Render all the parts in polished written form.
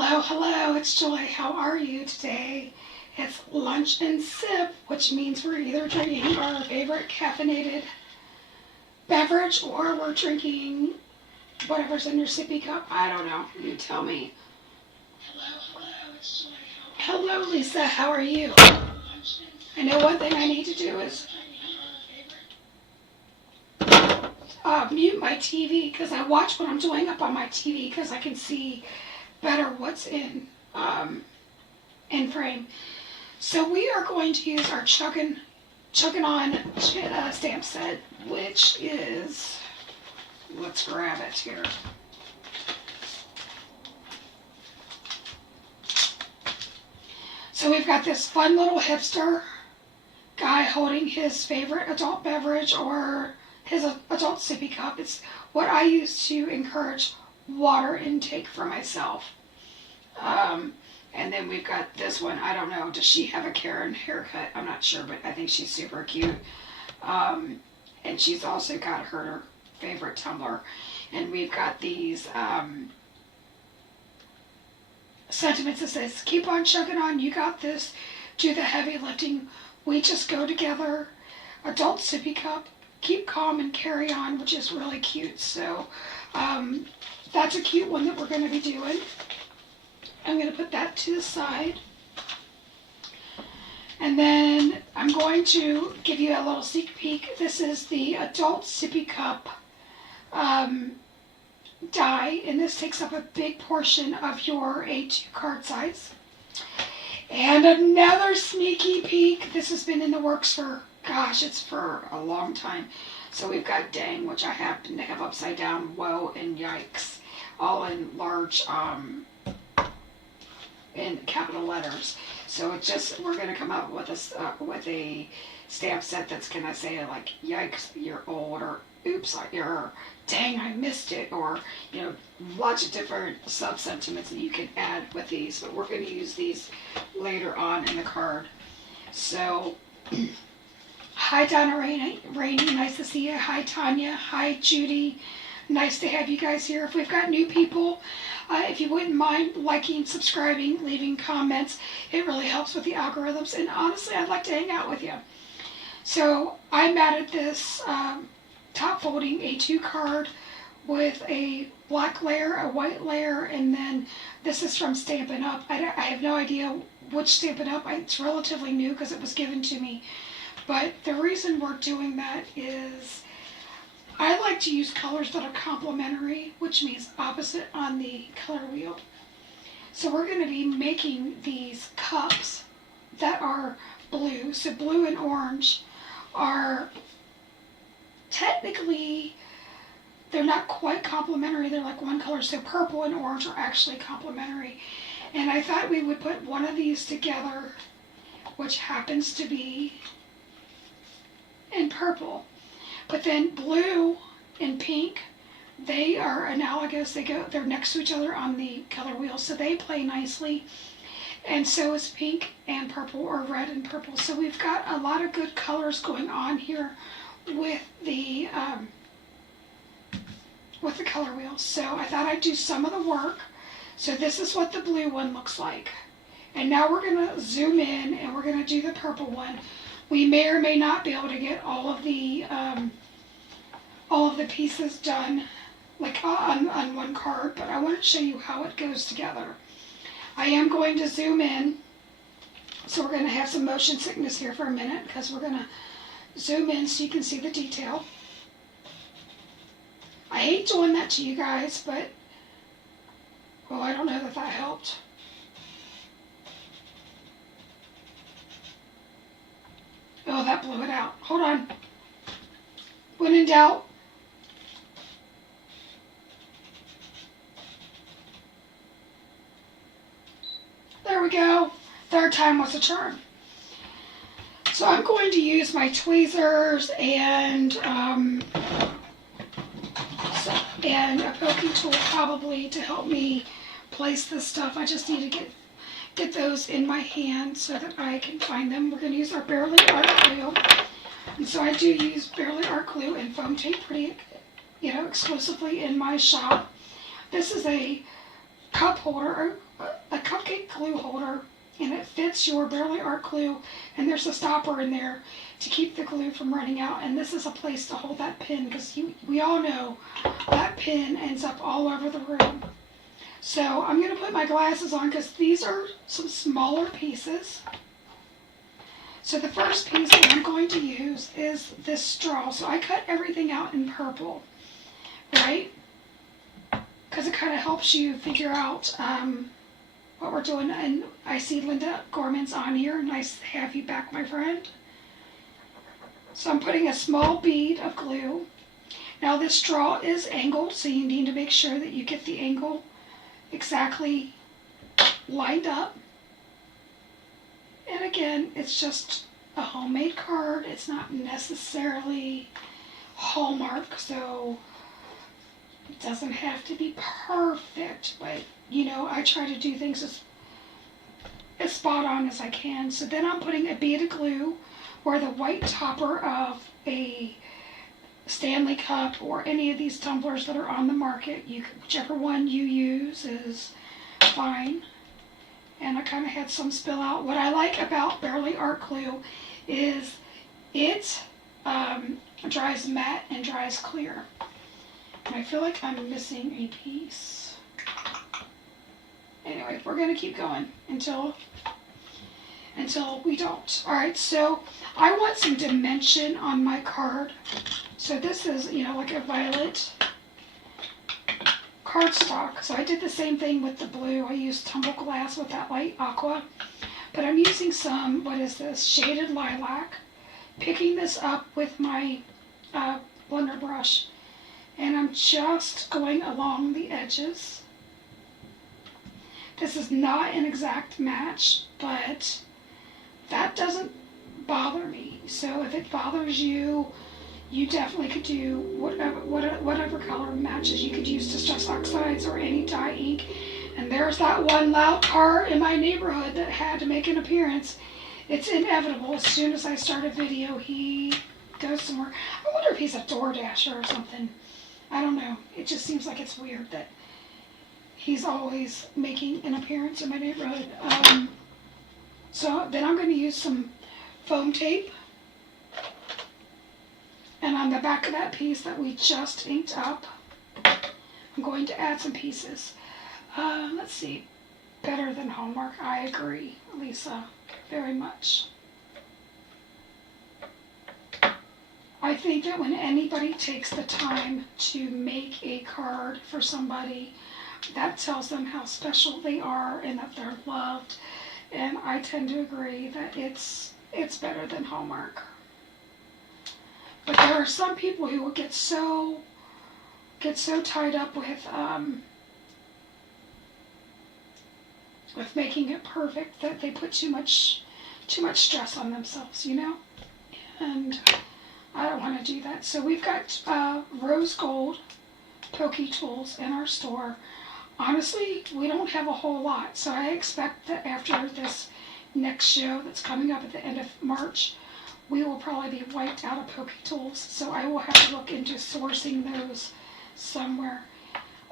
Hello, hello, it's Joy. How are you today? It's lunch and sip, which means we're either drinking our favorite caffeinated beverage or we're drinking whatever's in your sippy cup. I don't know. You tell me. Hello, hello, it's Joy. Hello, Lisa. How are you? I know one thing I need to do is mute my TV because I watch what I'm doing up on my TV because I can see better what's in frame. So we are going to use our Chuggin On stamp set, which is, let's grab it here. So we've got this fun little hipster guy holding his favorite adult beverage or his adult sippy cup. It's what I use to encourage water intake for myself. And then we've got this one. I don't know. Does she have a Karen haircut? I'm not sure, but I think she's super cute. And she's also got her favorite tumbler. And we've got these sentiments that says, keep on chugging on. You got this. Do the heavy lifting. We just go together. Adult sippy cup. Keep calm and carry on, which is really cute. So that's a cute one that we're going to be doing. I'm going to put that to the side. And then I'm going to give you a little sneak peek. This is the adult sippy cup die, and this takes up a big portion of your A2 card size. And another sneaky peek. This has been in the works for, gosh, it's for a long time. So we've got dang, which I happen to have upside down, whoa, and yikes, all in large, in capital letters. So it's just, we're going to come up with a stamp set that's going to say like, yikes, you're old, or oops, you're, dang, I missed it, or, you know, lots of different sub-sentiments that you can add with these, but we're going to use these later on in the card. So, hi Donna Rainey, nice to see you. Hi Tanya, hi Judy, nice to have you guys here. If we've got new people, if you wouldn't mind liking, subscribing, leaving comments, it really helps with the algorithms, and honestly, I'd like to hang out with you. So, I matted this top folding A2 card with a black layer, a white layer, and then this is from Stampin' Up. I have no idea which Stampin' Up. It's relatively new because it was given to me. But the reason we're doing that is I like to use colors that are complementary, which means opposite on the color wheel. So we're going to be making these cups that are blue. So blue and orange are technically, they're not quite complementary. They're like one color. So purple and orange are actually complementary. And I thought we would put one of these together, which happens to be in purple. But then blue and pink, they are analogous. They're next to each other on the color wheel, so they play nicely. And so is pink and purple, or red and purple. So we've got a lot of good colors going on here with the color wheel. So I thought I'd do some of the work. So this is what the blue one looks like. And now we're going to zoom in and we're going to do the purple one. We may or may not be able to get all of the pieces done like on one card, but I want to show you how it goes together. I am going to zoom in, so we're going to have some motion sickness here for a minute because we're going to zoom in so you can see the detail. I hate doing that to you guys, but well, I don't know that that helped. Oh, that blew it out. Hold on. When in doubt. There we go. Third time was a charm. So I'm going to use my tweezers and a poking tool probably to help me place this stuff. I just need to get those in my hand so that I can find them. We're going to use our Barely Art glue. And so I do use Barely Art glue and foam tape pretty, exclusively in my shop. This is a cup holder, a cupcake glue holder, and it fits your Barely Art glue, and there's a stopper in there to keep the glue from running out, and this is a place to hold that pin, because we all know that pin ends up all over the room. So I'm going to put my glasses on because these are some smaller pieces. So the first piece that I'm going to use is this straw. So I cut everything out in purple, right? Because it kind of helps you figure out what we're doing. And I see Linda Gorman's on here. Nice to have you back, my friend. So I'm putting a small bead of glue. Now this straw is angled, so you need to make sure that you get the angle exactly lined up. And again, it's just a homemade card. It's not necessarily Hallmark, so it doesn't have to be perfect, but you know, I try to do things as spot on as I can. So then I'm putting a bead of glue where the white topper of a Stanley cup or any of these tumblers that are on the market, whichever one you use is fine. And I kind of had some spill out. What I like about Barely Art glue is it dries matte and dries clear. And I feel like I'm missing a piece. Anyway, we're going to keep going until we don't. Alright, so I want some dimension on my card. So this is, you know, like a violet cardstock. So I did the same thing with the blue. I used tumble glass with that light aqua. But I'm using some, what is this, shaded lilac. Picking this up with my blender brush. And I'm just going along the edges. This is not an exact match, but that doesn't bother me. So if it bothers you, you definitely could do whatever color matches. You could use Distress Oxides or any dye ink. And there's that one loud car in my neighborhood that had to make an appearance. It's inevitable. As soon as I start a video, he goes somewhere. I wonder if he's a door dasher or something. I don't know. It just seems like it's weird that he's always making an appearance in my neighborhood. So then I'm going to use some foam tape. And on the back of that piece that we just inked up, I'm going to add some pieces. Let's see. Better than Hallmark. I agree, Lisa, very much. I think that when anybody takes the time to make a card for somebody, that tells them how special they are and that they're loved. And I tend to agree that it's better than Hallmark. But there are some people who will get so tied up with making it perfect that they put too much stress on themselves, you know? And I don't want to do that. So we've got rose gold pokey tools in our store. Honestly, we don't have a whole lot, so I expect that after this next show that's coming up at the end of March, we will probably be wiped out of pokey tools, so I will have to look into sourcing those somewhere.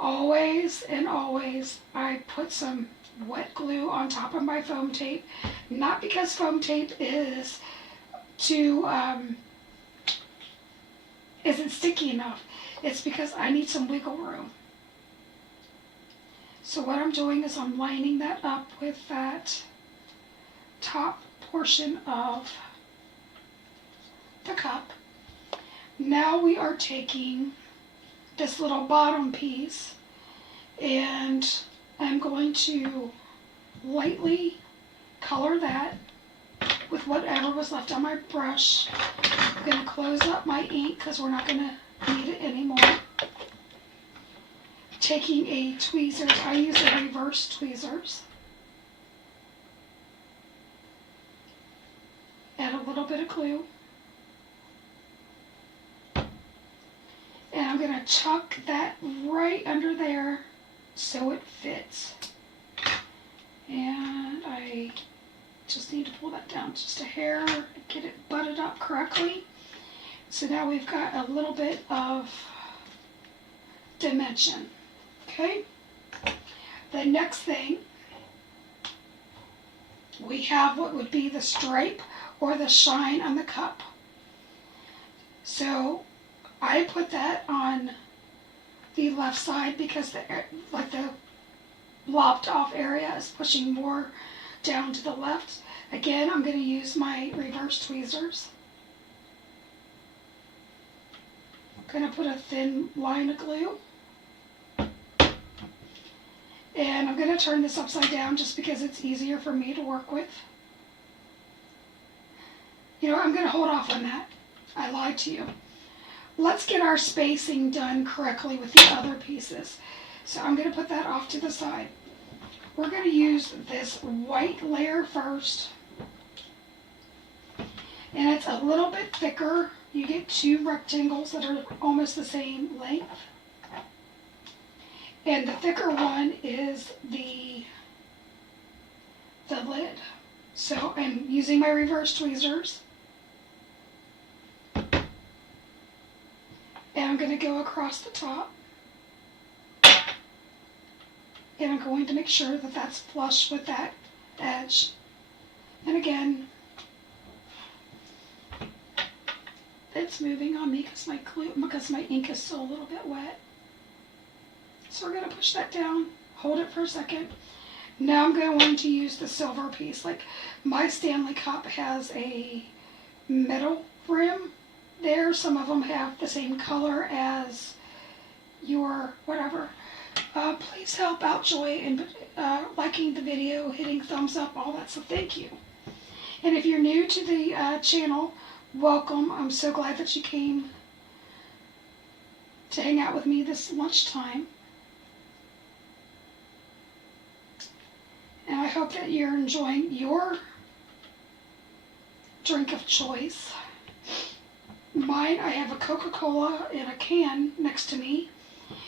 Always and always, I put some wet glue on top of my foam tape, not because foam tape is isn't sticky enough. It's because I need some wiggle room. So what I'm doing is I'm lining that up with that top portion of the cup. Now we are taking this little bottom piece and I'm going to lightly color that with whatever was left on my brush. I'm going to close up my ink because we're not going to need it anymore. Taking a tweezers, I use a reverse tweezers. Add a little bit of glue. And I'm going to chuck that right under there so it fits. And I just need to pull that down just a hair and get it butted up correctly. So now we've got a little bit of dimension. Okay? The next thing, we have what would be the stripe or the shine on the cup. So I put that on the left side because the lopped off area is pushing more down to the left. Again, I'm going to use my reverse tweezers. I'm going to put a thin line of glue. And I'm going to turn this upside down just because it's easier for me to work with. You know, I'm going to hold off on that. I lied to you. Let's get our spacing done correctly with the other pieces. So I'm going to put that off to the side. We're going to use this white layer first. And it's a little bit thicker. You get two rectangles that are almost the same length. And the thicker one is the lid. So I'm using my reverse tweezers. And I'm going to go across the top. And I'm going to make sure that that's flush with that edge. And again, it's moving on me because my ink is still a little bit wet. So we're going to push that down, hold it for a second. Now I'm going to use the silver piece. Like my Stanley cup has a metal rim there. Some of them have the same color as your whatever. Please help out Joy in liking the video, hitting thumbs up, all that. So thank you. And if you're new to the channel, welcome. I'm so glad that you came to hang out with me this lunchtime. And I hope that you're enjoying your drink of choice. Mine, I have a Coca-Cola in a can next to me.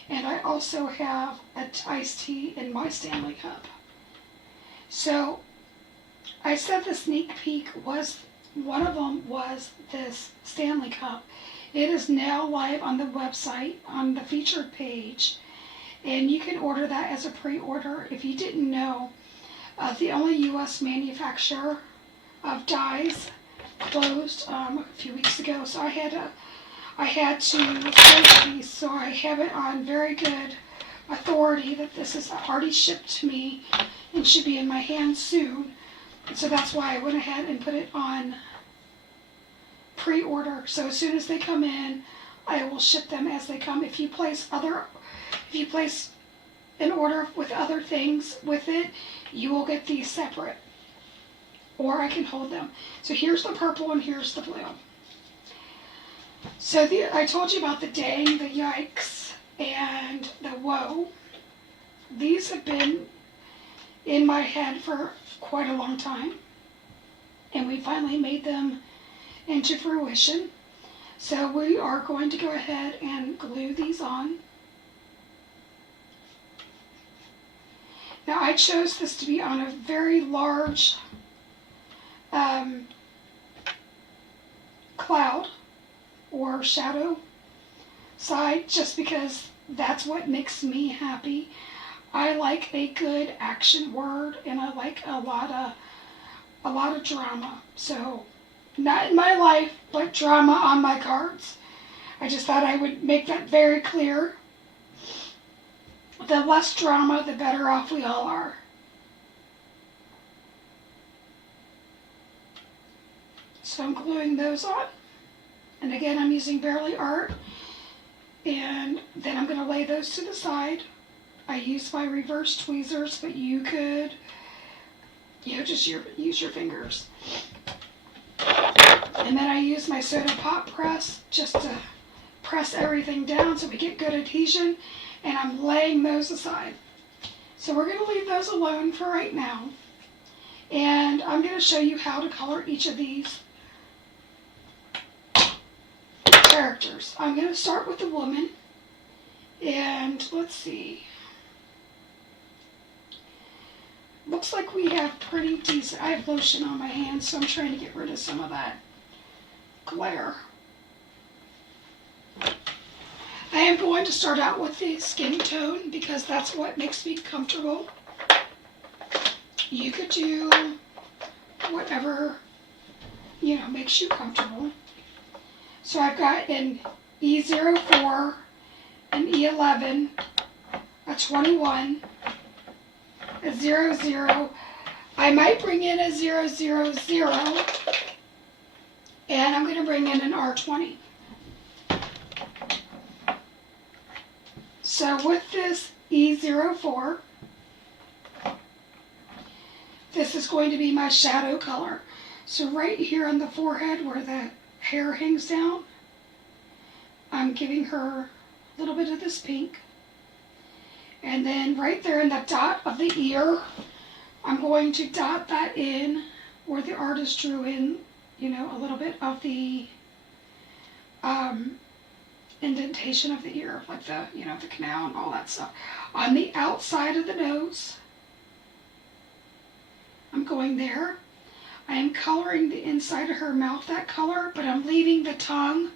And I also have an iced tea in my Stanley cup. So, I said the sneak peek was, one of them was this Stanley cup. It is now live on the website, on the featured page. And you can order that as a pre-order. If you didn't know, the only U.S. manufacturer of dies closed a few weeks ago. So I had to replace these, so I have it on very good authority that this is already shipped to me and should be in my hands soon. And so that's why I went ahead and put it on pre-order. So as soon as they come in, I will ship them as they come. If you place an order with other things with it, you will get these separate. Or I can hold them. So here's the purple and here's the blue. So I told you about the dang, the yikes, and the whoa. These have been in my head for quite a long time. And we finally made them into fruition. So we are going to go ahead and glue these on. Now I chose this to be on a very large cloud or shadow side, just because that's what makes me happy. I like a good action word, and I like a lot of drama. So not in my life, but drama on my cards. I just thought I would make that very clear. The less drama, the better off we all are. So I'm gluing those on. And again, I'm using Barely Art. And then I'm going to lay those to the side. I use my reverse tweezers, but you could, just use your fingers. And then I use my soda pop press just to press everything down so we get good adhesion. And I'm laying those aside. So we're going to leave those alone for right now. And I'm going to show you how to color each of these characters. I'm going to start with the woman. And let's see. Looks like we have pretty decent. I have lotion on my hands, so I'm trying to get rid of some of that glare. I am going to start out with the skin tone because that's what makes me comfortable. You could do whatever, makes you comfortable. So I've got an E04, an E11, a 21, a 00. I might bring in a 000, and I'm going to bring in an R20. So with this E04, this is going to be my shadow color. So right here on the forehead where the hair hangs down, I'm giving her a little bit of this pink. And then right there in the dot of the ear, I'm going to dot that in where the artist drew in, a little bit of the indentation of the ear, like the canal and all that stuff. On the outside of the nose, I'm going there. I am coloring the inside of her mouth that color, but I'm leaving the tongue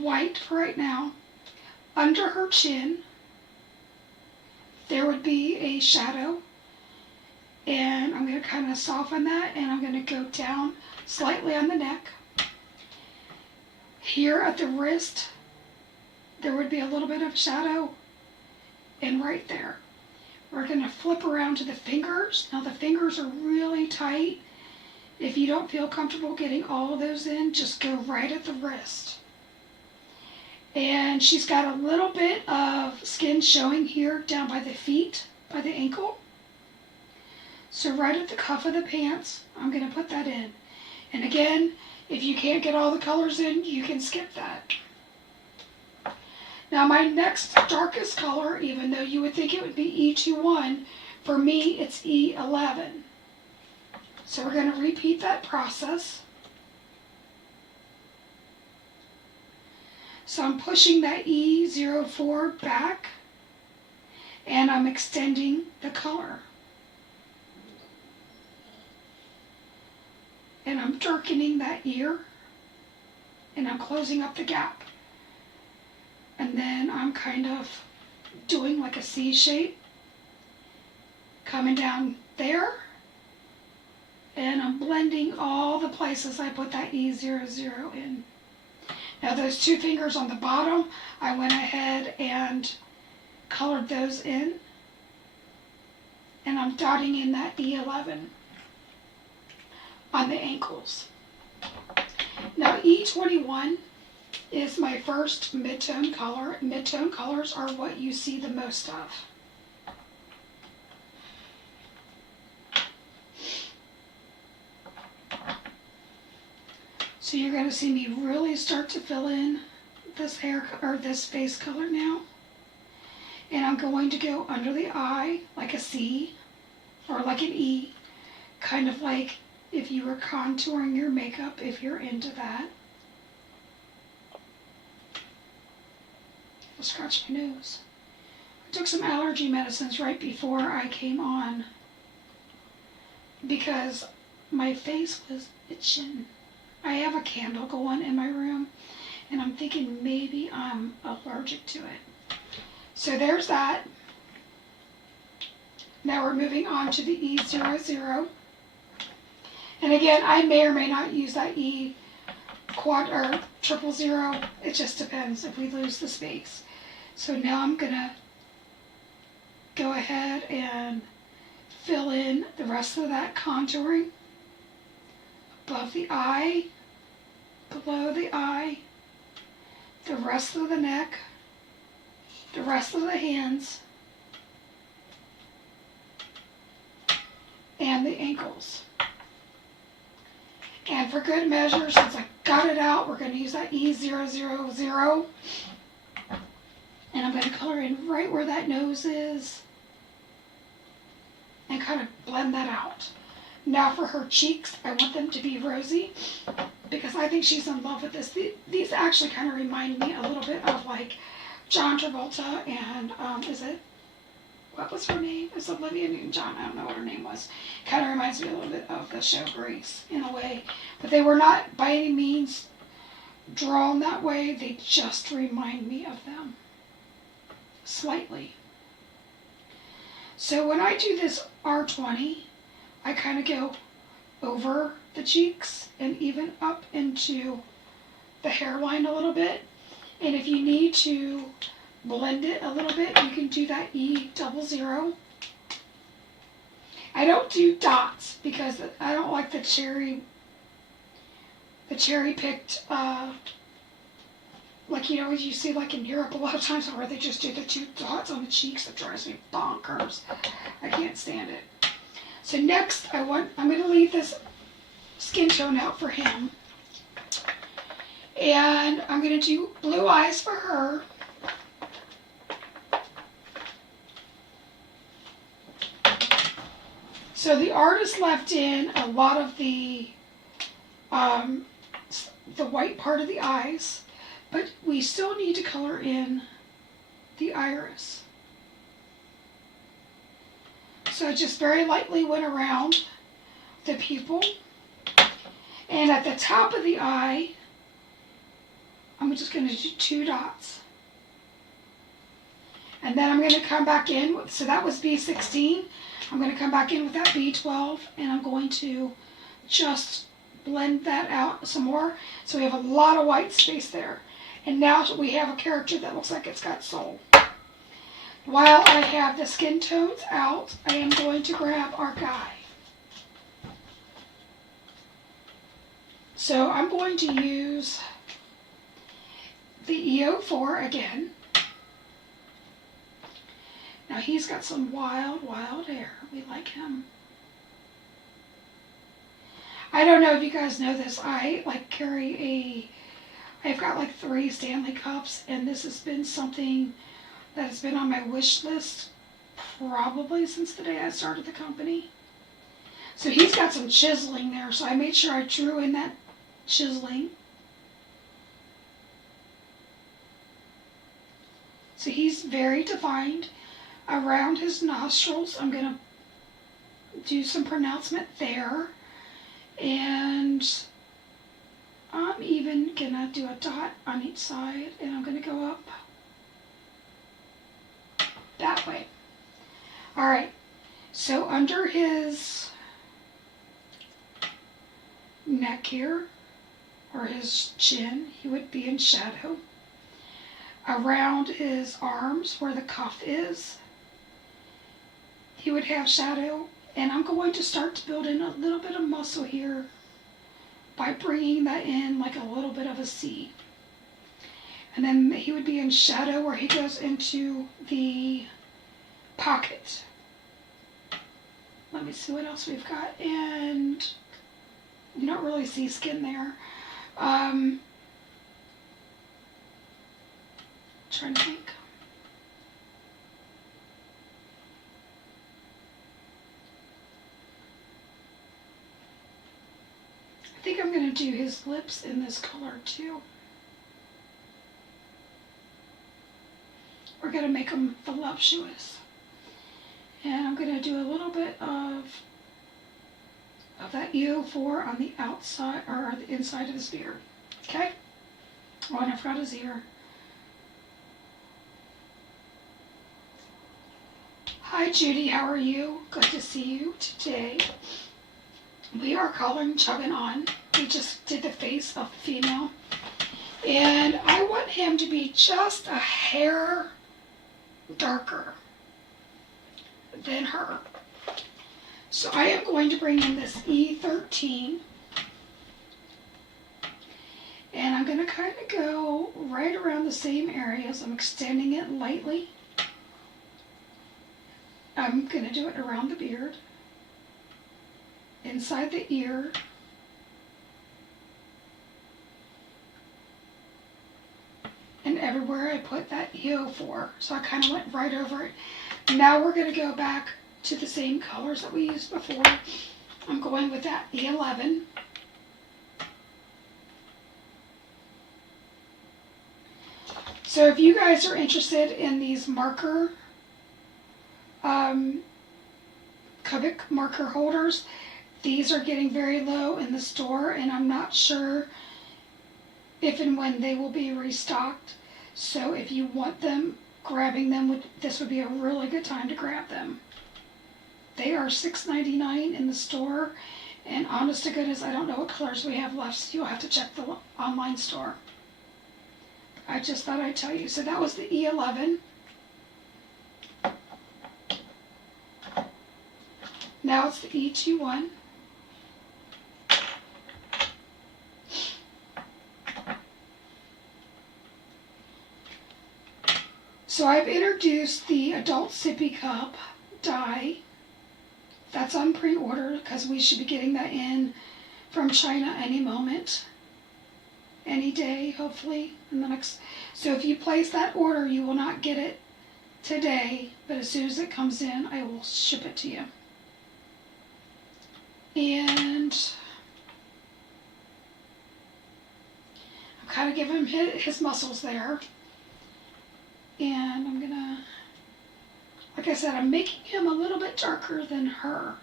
white for right now. Under her chin, there would be a shadow, and I'm going to kind of soften that, and I'm going to go down slightly on the neck. Here at the wrist, there would be a little bit of shadow, and right there. We're going to flip around to the fingers. Now the fingers are really tight. If you don't feel comfortable getting all of those in, just go right at the wrist. And she's got a little bit of skin showing here down by the feet, by the ankle. So right at the cuff of the pants, I'm going to put that in. And again, if you can't get all the colors in, you can skip that. Now my next darkest color, even though you would think it would be E21, for me it's E11. So we're going to repeat that process. So I'm pushing that E04 back, and I'm extending the color. And I'm darkening that ear, and I'm closing up the gap. And then I'm kind of doing like a C shape, coming down there, and I'm blending all the places I put that E00 in. Now those two fingers on the bottom, I went ahead and colored those in, and I'm dotting in that E11 on the ankles. Now E21 is my first mid-tone color. Mid-tone colors are what you see the most of. So you're going to see me really start to fill in this hair or this face color now. And I'm going to go under the eye like a C or like an E, kind of like if you were contouring your makeup, if you're into that. I'll scratch my nose. I took some allergy medicines right before I came on because my face was itching. I have a candle going in my room, and I'm thinking maybe I'm allergic to it. So there's that. Now we're moving on to the E00. And again, I may or may not use that E quad or 000. It just depends if we lose the space. So now I'm going to go ahead and fill in the rest of that contouring. Above the eye, below the eye, the rest of the neck, the rest of the hands, and the ankles. And for good measure, since I got it out, we're going to use that E000. And I'm going to color in right where that nose is and kind of blend that out. Now for her cheeks, I want them to be rosy because I think she's in love with this. These actually kind of remind me a little bit of like John Travolta and, what was her name? It was Olivia Newton-John. I don't know what her name was. Kind of reminds me a little bit of the show Grease in a way. But they were not by any means drawn that way, they just remind me of them. Slightly. So when I do this R20, I kind of go over the cheeks and even up into the hairline a little bit. And if you need to blend it a little bit, you can do that E00. I don't do dots because I don't like the cherry picked, like, you know, you see like in Europe a lot of times where they just do the 2 dots on the cheeks. That drives me bonkers. I can't stand it. So next I'm going to leave this skin tone out for him. And I'm going to do blue eyes for her. So the artist left in a lot of the white part of the eyes, but we still need to color in the iris. So I just very lightly went around the pupil, and at the top of the eye, I'm just going to do 2 dots. And then I'm going to come back in with, so that was B16. I'm going to come back in with that B12, and I'm going to just blend that out some more. So we have a lot of white space there. And now we have a character that looks like it's got soul. While I have the skin tones out, I am going to grab our guy. So I'm going to use the E04 again. Now he's got some wild, wild hair. We like him. I don't know if you guys know this. I I've got like 3 Stanley Cups, and this has been something that has been on my wish list probably since the day I started the company. So he's got some chiseling there, so I made sure I drew in that chiseling. So he's very defined around his nostrils. I'm going to do some pronouncement there. And I'm even going to do a dot on each side, and I'm going to go up that way. All right, so under his neck here, or his chin, he would be in shadow. Around his arms, where the cuff is, he would have shadow. And I'm going to start to build in a little bit of muscle here by bringing that in like a little bit of a C. And then he would be in shadow where he goes into the pocket. Let me see what else we've got. And you don't really see skin there. Trying to think. I think I'm going to do his lips in this color too. We're going to make them voluptuous. And I'm going to do a little bit of that E04 on the outside, or the inside of his beard. Okay? Oh, and I forgot his ear. Hi Judy, how are you? Good to see you today. We are coloring Chuggin On. We just did the face of the female. And I want him to be just a hair darker than her. So I am going to bring in this E13. And I'm going to kind of go right around the same areas. I'm extending it lightly. I'm going to do it around the beard, inside the ear, and everywhere I put that E04. So I kind of went right over it. Now we're going to go back to the same colors that we used before. I'm going with that E11. So if you guys are interested in these marker Copic marker holders, these are getting very low in the store, and I'm not sure if and when they will be restocked. So if you want them, grabbing them, this would be a really good time to grab them. They are $6.99 in the store, and honest to goodness, I don't know what colors we have left, so you'll have to check the online store. I just thought I'd tell you. So that was the E11. Now it's the E21. So I've introduced the adult sippy cup die. That's on pre-order because we should be getting that in from China any moment, any day, hopefully in the next. So if you place that order, you will not get it today, but as soon as it comes in, I will ship it to you. And I'm kind of giving him his muscles there. And I'm gonna, like I said, I'm making him a little bit darker than her.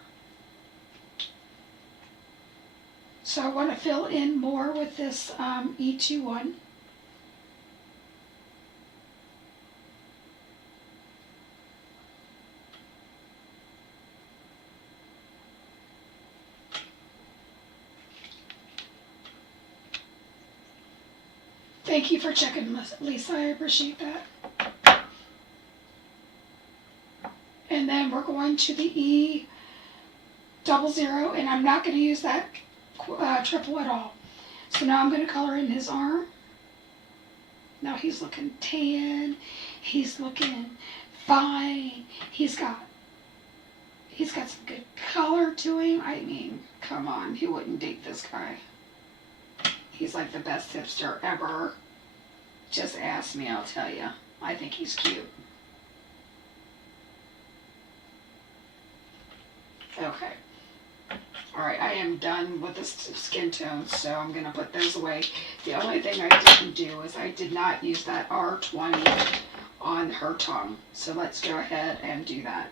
So I want to fill in more with this E21. Thank you for checking, Lisa. I appreciate that. And then we're going to the E00, and I'm not going to use that triple at all. So now I'm going to color in his arm. Now he's looking tan. He's looking fine. He's got some good color to him. I mean, come on, who wouldn't date this guy? He's like the best hipster ever. Just ask me, I'll tell you. I think he's cute. Okay. Alright, I am done with the skin tones, so I'm going to put those away. The only thing I didn't do is I did not use that R20 on her tongue. So let's go ahead and do that.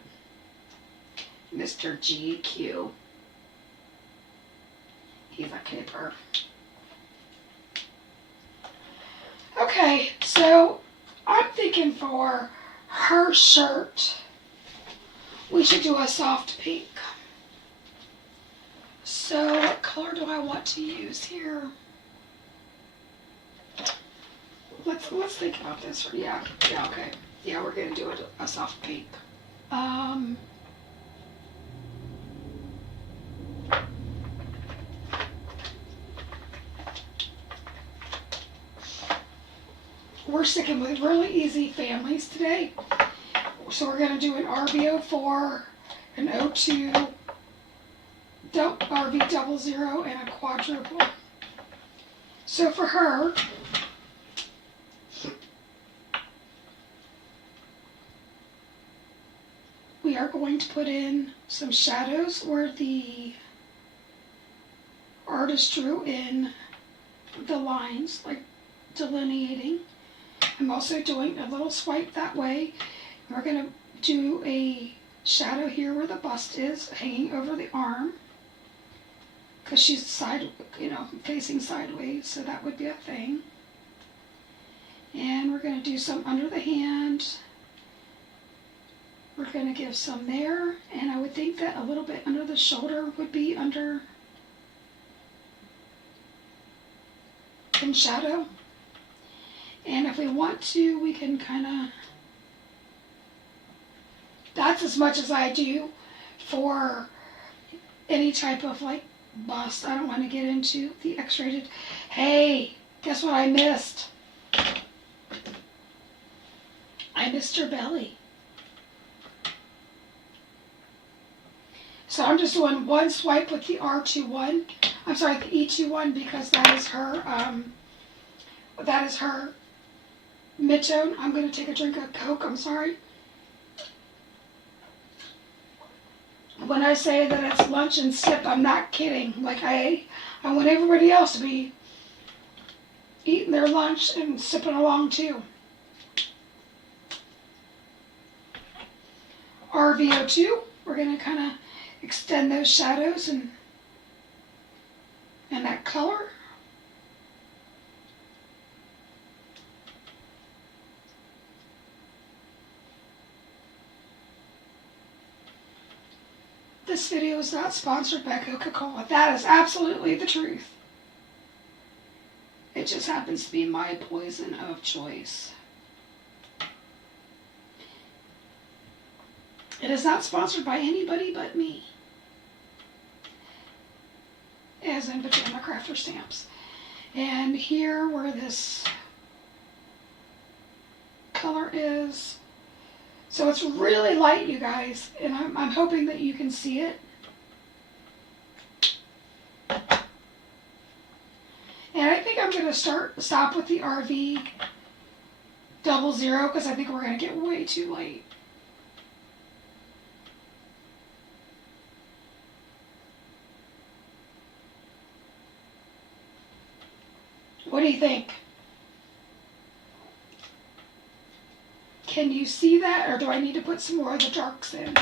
Mr. GQ. He's a caper. Okay, so I'm thinking for her shirt, we should do a soft pink. So what color do I want to use here? Let's think about this. Yeah, okay. Yeah, we're gonna do a soft pink. We're sticking with really easy families today. So we're gonna do an RV04, an 02, RV00, and a quadruple. So for her, we are going to put in some shadows where the artist drew in the lines, like delineating. I'm also doing a little swipe that way. We're going to do a shadow here where the bust is, hanging over the arm, because she's facing sideways, so that would be a thing. And we're going to do some under the hand. We're going to give some there, and I would think that a little bit under the shoulder would be under in shadow. And if we want to, we can kind of, that's as much as I do for any type of like bust. I don't want to get into the X-rated. Hey, guess what I missed? I missed her belly. So I'm just doing one swipe with the R21. I'm sorry, the E21, because that is her mid-tone. I'm going to take a drink of Coke, I'm sorry. When I say that it's lunch and sip, I'm not kidding. Like I want everybody else to be eating their lunch and sipping along too. RVO2, we're going to kind of extend those shadows and that color. This video is not sponsored by Coca-Cola. That is absolutely the truth. It just happens to be my poison of choice. It is not sponsored by anybody but me. As in Pajama Crafter stamps. And here where this color is, so it's really light, you guys, and I'm hoping that you can see it. And I think I'm going to stop with the RV 00 because I think we're going to get way too light. What do you think? Can you see that, or do I need to put some more of the darks in?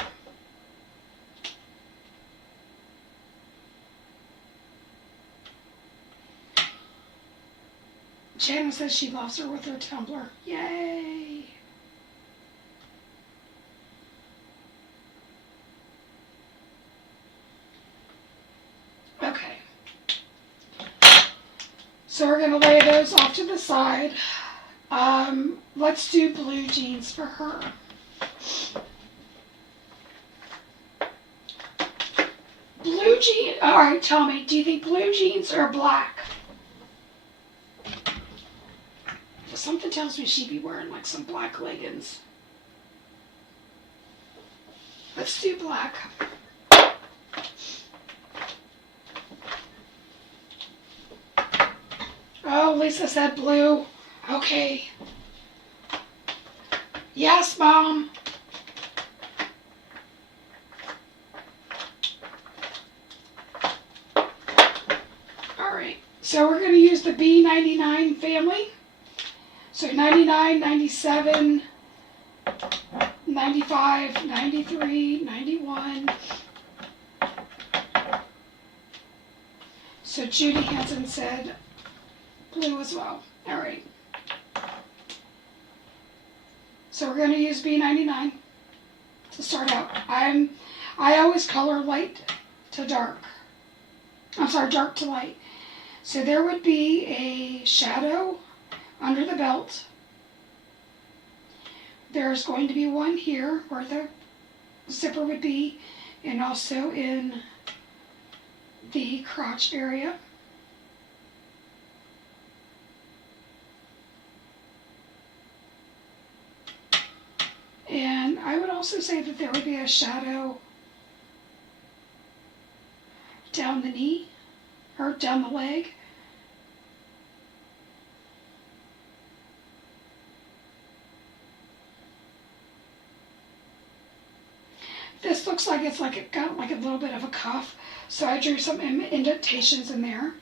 Shannon says she loves her with her tumbler. Yay! Okay. So we're going to lay those off to the side. Let's do blue jeans for her. Blue jeans. All right, tell me, do you think blue jeans or black? Something tells me she'd be wearing like some black leggings. Let's do black. Oh, Lisa said blue. Okay. Yes, Mom. All right. So we're going to use the B99 family. So 99, 97, 95, 93, 91. So Judy Hanson said blue as well. All right. So we're going to use B99 to start out. I always color light to dark. I'm sorry, dark to light. So there would be a shadow under the belt. There's going to be one here where the zipper would be, and also in the crotch area. And I would also say that there would be a shadow down the knee, or down the leg. This looks like it's got like a little bit of a cuff, so I drew some indentations in there. I'm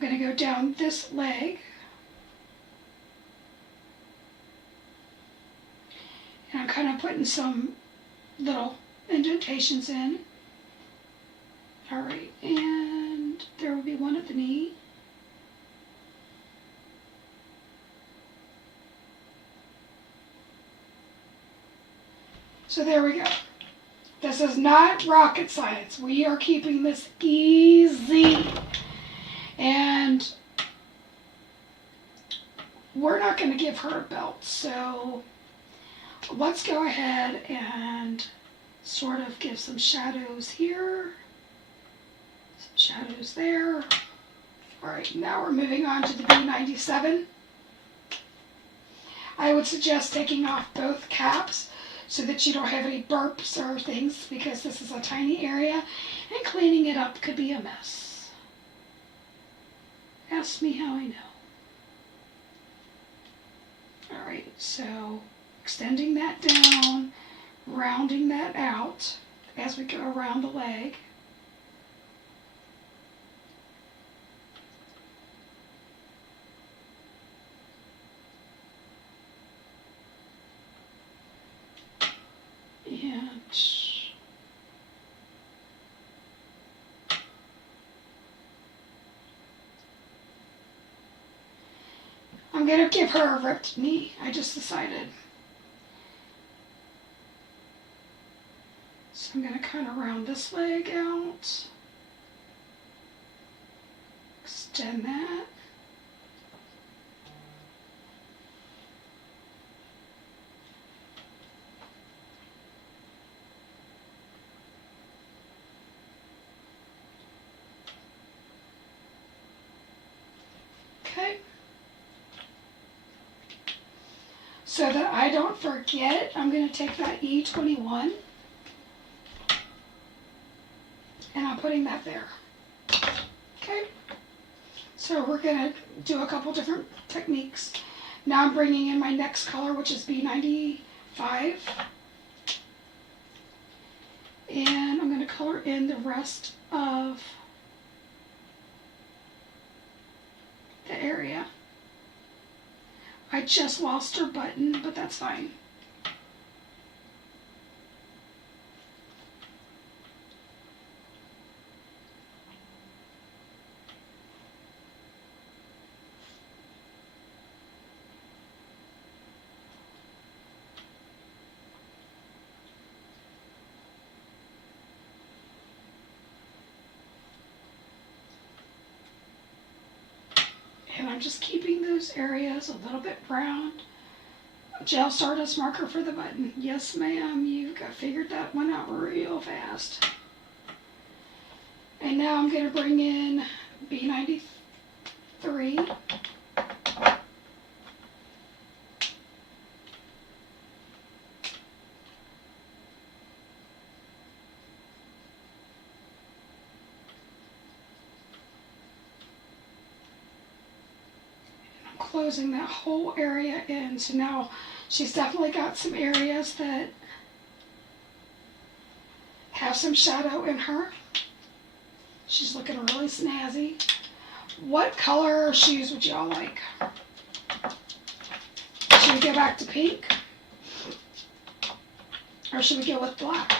going to go down this leg. And I'm kind of putting some little indentations in. All right, and there will be one at the knee. So there we go. This is not rocket science. We are keeping this easy. And we're not going to give her a belt. So let's go ahead and sort of give some shadows here. Some shadows there. All right, now we're moving on to the B97. I would suggest taking off both caps so that you don't have any burps or things, because this is a tiny area and cleaning it up could be a mess. Ask me how I know. All right, so extending that down, rounding that out as we go around the leg. And I'm going to give her a ripped knee, I just decided. So I'm going to kind of round this leg out, extend that. Okay. So that I don't forget, I'm going to take that E21 and I'm putting that there. Okay. So we're going to do a couple different techniques. Now I'm bringing in my next color, which is B95. And I'm going to color in the rest of the area. I just lost her button, but that's fine. And I'm just keeping those areas a little bit brown. Gel Stardust marker for the button. Yes, ma'am, you figured that one out real fast. And now I'm going to bring in B93. Closing that whole area in. So now she's definitely got some areas that have some shadow in her. She's looking really snazzy. What color shoes would y'all like? Should we go back to pink? Or should we go with black?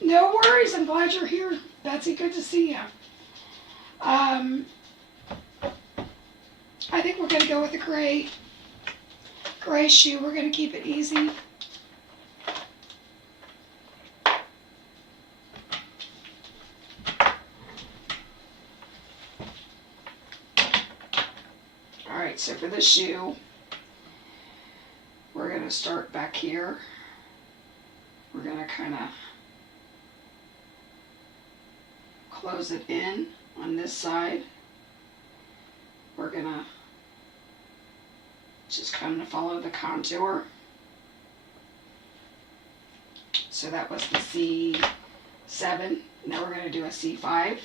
No worries, I'm glad you're here. Betsy, good to see you. I think we're going to go with the gray shoe. We're going to keep it easy. Alright, so for the shoe, we're going to start back here. We're going to kind of close it in on this side. We're going to just kind of follow the contour. So that was the C7. Now we're going to do a C5.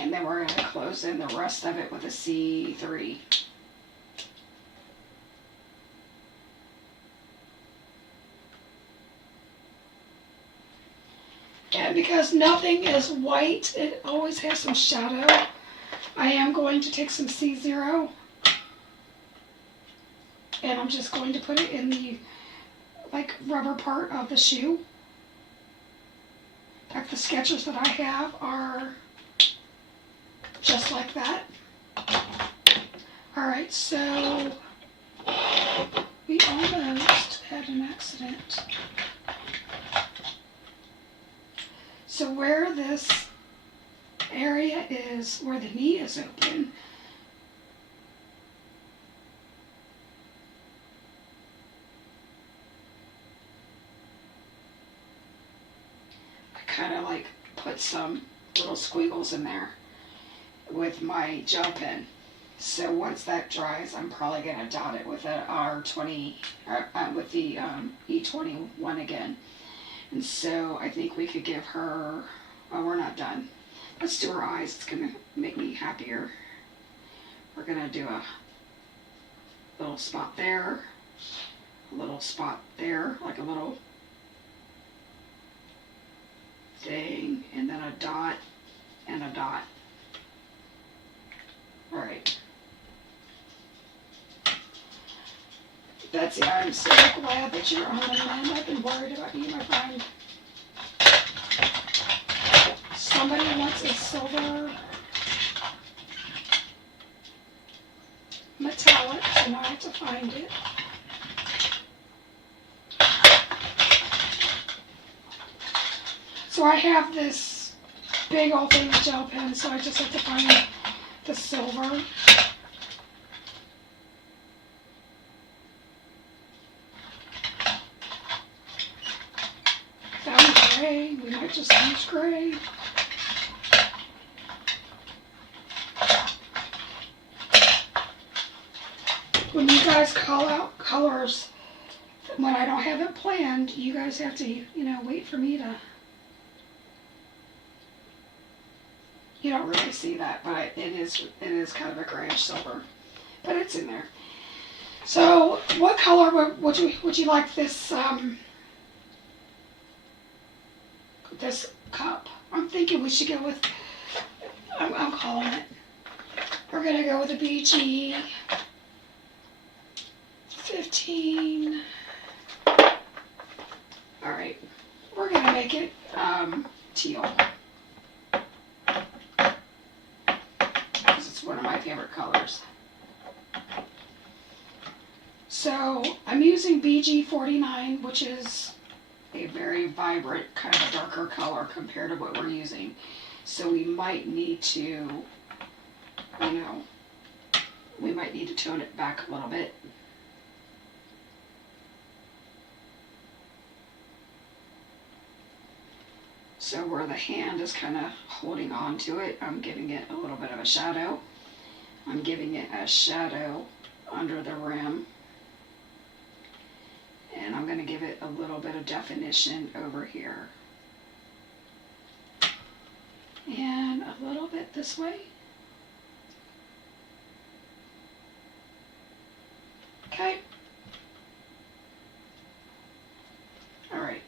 And then we're going to close in the rest of it with a C3. And because nothing is white, it always has some shadow, I am going to take some C0 and I'm just going to put it in the rubber part of the shoe. In fact, the sketches that I have are just like that. Alright, so we almost had an accident. So where this area is, where the knee is open, I kind of put some little squiggles in there with my gel pen. So once that dries, I'm probably going to dot it with an R20, with the E21 again. And so I think we could give her, oh, we're not done. Let's do her eyes. It's going to make me happier. We're going to do a little spot there, a little spot there, like a little thing, and then a dot and a dot. All right. Betsy, I'm so glad that you're on the mend. I've been worried about you, my friend. Somebody wants a silver find it. So I have this big old thing of gel pens, so I just have to find the silver. Found gray. We might just use gray. When you guys call out colors, when I don't have it planned, you guys have to, wait for me to. You don't really see that, but it is kind of a grayish silver, but it's in there. So, what color would you like this this cup? I'm thinking we should go with. I'm calling it. We're gonna go with a BG 15. All right, we're gonna make it teal. One of my favorite colors. So I'm using BG 49, which is a very vibrant, kind of a darker color compared to what we're using. So we might need to, we might need to tone it back a little bit. So where the hand is kind of holding on to it, I'm giving it a little bit of a shadow. I'm giving it a shadow under the rim. And I'm going to give it a little bit of definition over here. And a little bit this way. Okay. All right.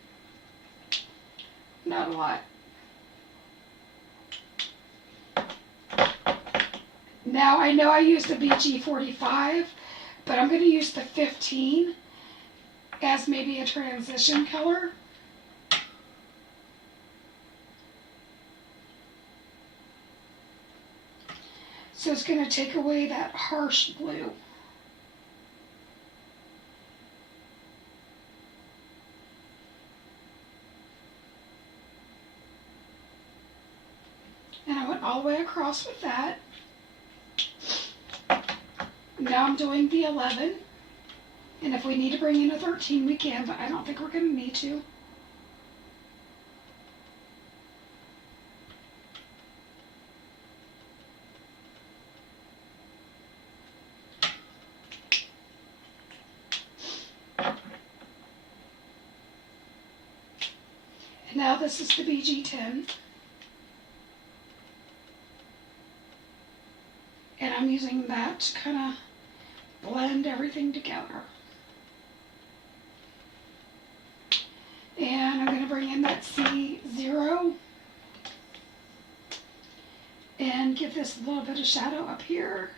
Not a lot. Now I know I used the BG 45, but I'm going to use the 15 as maybe a transition color. So it's going to take away that harsh blue. And I went all the way across with that. Now I'm doing the 11. And if we need to bring in a 13, we can, but I don't think we're going to need to. And now this is the BG 10. And I'm using that to kind of blend everything together. And I'm going to bring in that C0 and give this a little bit of shadow up here.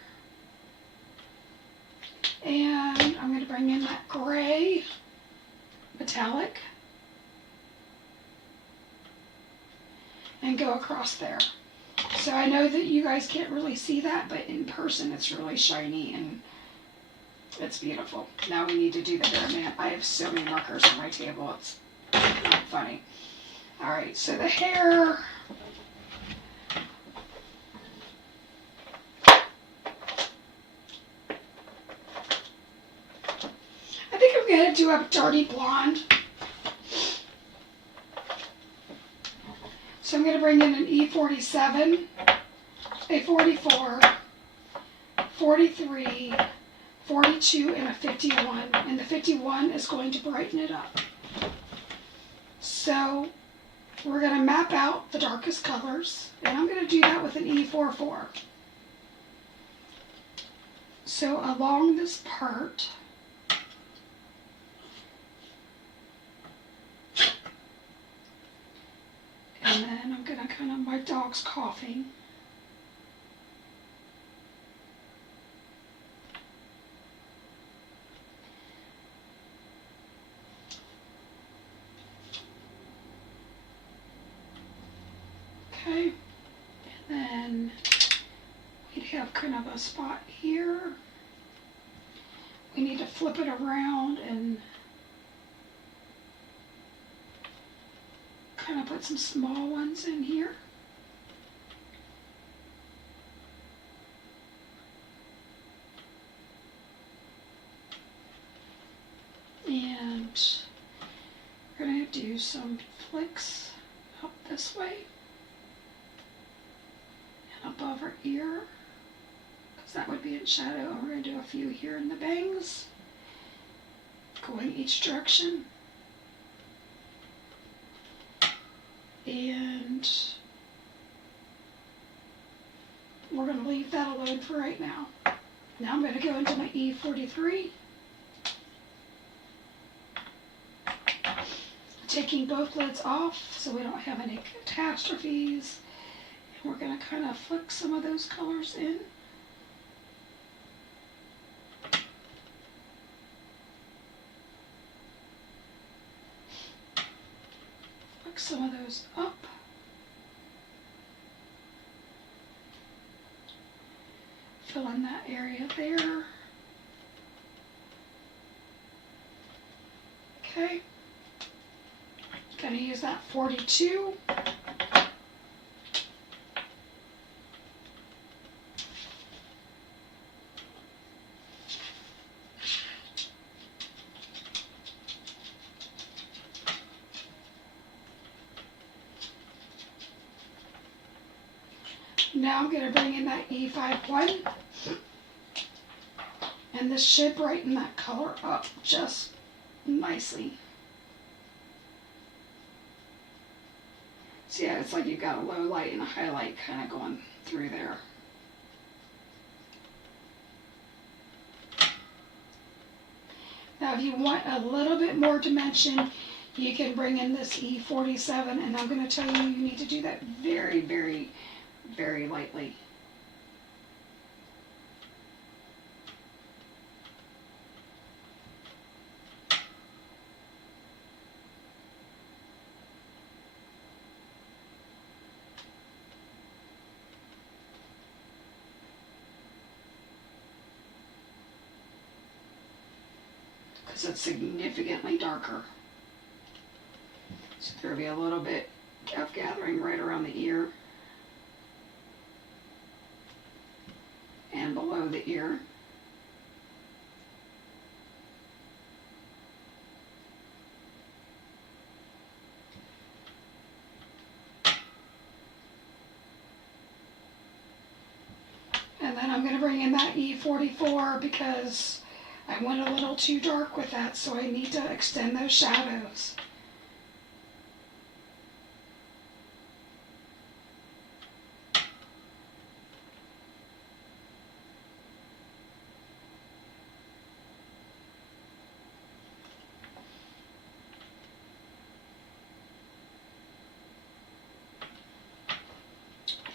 And I'm going to bring in that gray metallic and go across there. So I know that you guys can't really see that, but in person it's really shiny and it's beautiful. Now we need to do the hair, man. I have so many markers on my table, it's not funny. Alright, so the hair. I think I'm going to do a dirty blonde. So I'm going to bring in an E47, a 44, 43, 42, and a 51. And the 51 is going to brighten it up. So we're going to map out the darkest colors. And I'm going to do that with an E44. So along this part, and then I'm going to kind of, my dog's coughing. Okay, and then we'd have kind of a spot here. we need to flip it around and kind of put some small ones in here. And we're going to do some flicks up this way and above her ear, because that would be in shadow. And we're going to do a few here in the bangs, going each direction. And we're going to leave that alone for right now. Now I'm going to go into my E43. Taking both lids off so we don't have any catastrophes. And we're going to kind of flick some of those colors in. Flick some of those up. Fill in that area there. Okay. Gonna use that 42. Now I'm gonna bring in that E51. And this should brighten that color up just nicely. So yeah, it's like you've got a low light and a highlight kind of going through there. Now if you want a little bit more dimension, you can bring in this E47, and I'm going to tell you, you need to do that very, very, very lightly. Because it's significantly darker. So there'll be a little bit of gathering right around the ear and below the ear. And then I'm going to bring in that E44 because I went a little too dark with that, so I need to extend those shadows.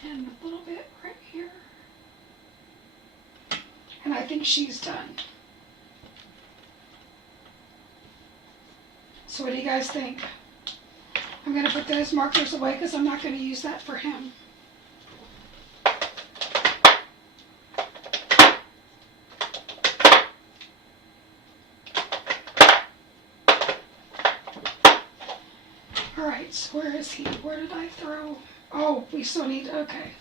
And a little bit right here. And I think she's done. So what do you guys think? I'm going to put those markers away because I'm not going to use that for him. Alright, so where is he? Where did I throw? Oh, we still need, okay.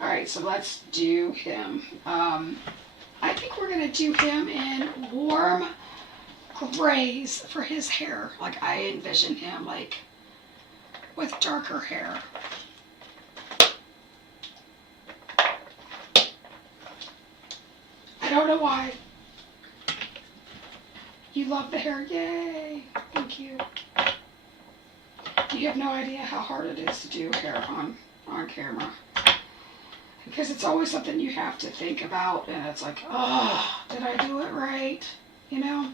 Alright, so let's do him. I think we're going to do him in warm grays for his hair. Like I envision him like with darker hair. I don't know why. You love the hair, yay, thank you. You have no idea how hard it is to do hair on camera. Because it's always something you have to think about, and it's like, oh, did I do it right? You know?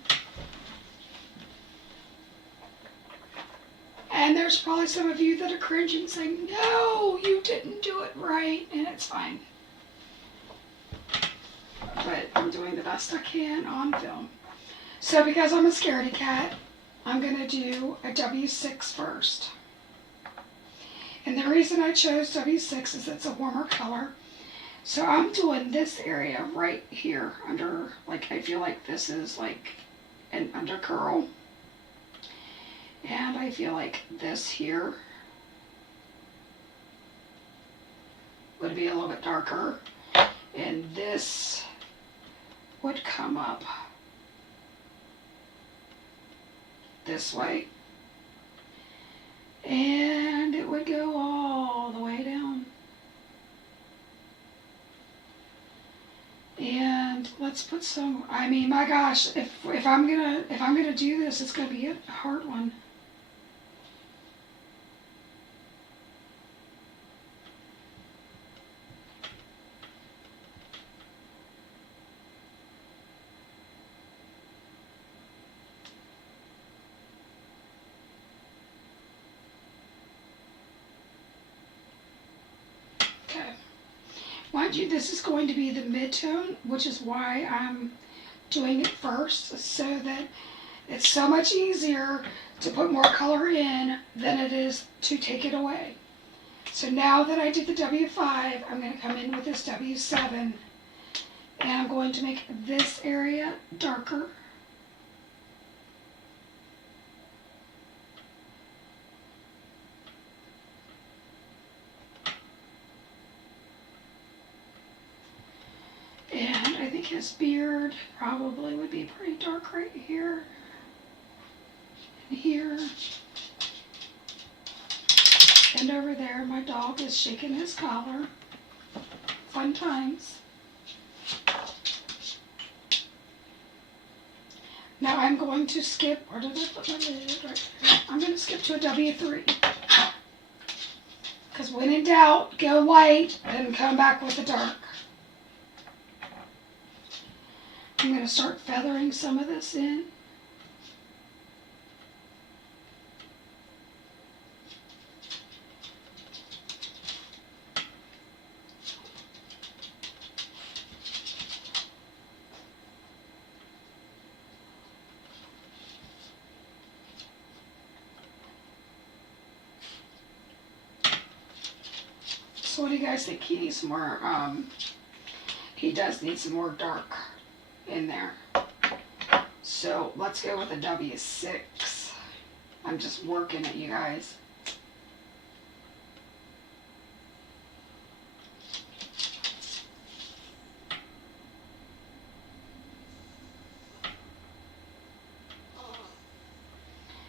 And there's probably some of you that are cringing saying, no, you didn't do it right, and it's fine. But I'm doing the best I can on film. So because I'm a scaredy cat, I'm going to do a W6 first. And the reason I chose W6 is it's a warmer color. So I'm doing this area right here under, like, I feel like this is like an under curl. And I feel like this here would be a little bit darker. And this would come up this way. And it would go all the way down. And let's put some, I mean, my gosh, if I'm gonna do this, it's gonna be a hard one. Okay. Mind you, this is going to be the mid-tone, which is why I'm doing it first, so that it's so much easier to put more color in than it is to take it away. So now that I did the W5, I'm going to come in with this W7, and I'm going to make this area darker. And I think his beard probably would be pretty dark right here. And here. And over there, my dog is shaking his collar. Fun times. Now I'm going to skip, where did I put my lid? Right there. I'm going to skip to a W3. Because when in doubt, go white and come back with the dark. I'm going to start feathering some of this in. So what do you guys think? He needs some more, he does need some more dark in there. So let's go with a W6. I'm just working it, you guys.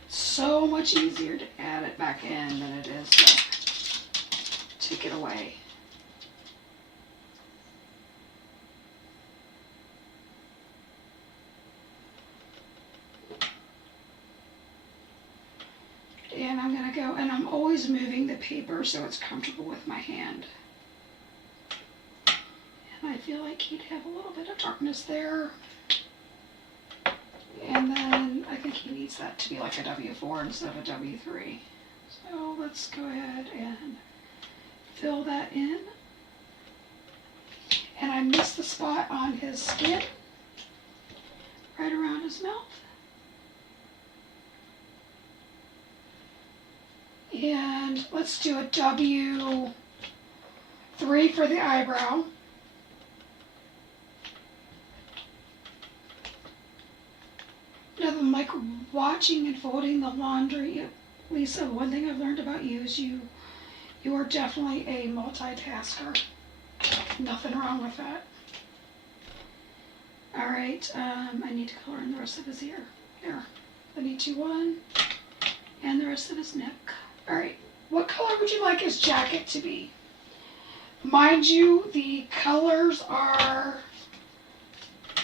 So much easier to add it back in than it is to take it away. And I'm going to go, and I'm always moving the paper so it's comfortable with my hand. And I feel like he'd have a little bit of darkness there. And then I think he needs that to be like a W4 instead of a W3. So let's go ahead and fill that in. And I missed the spot on his skin, right around his mouth. And let's do a W3 for the eyebrow. Nothing like watching and folding the laundry. Lisa, one thing I've learned about you is you are definitely a multitasker. Nothing wrong with that. Alright, I need to color in the rest of his ear. There. I need to one. And the rest of his neck. Alright, what color would you like his jacket to be? Mind you, the colors are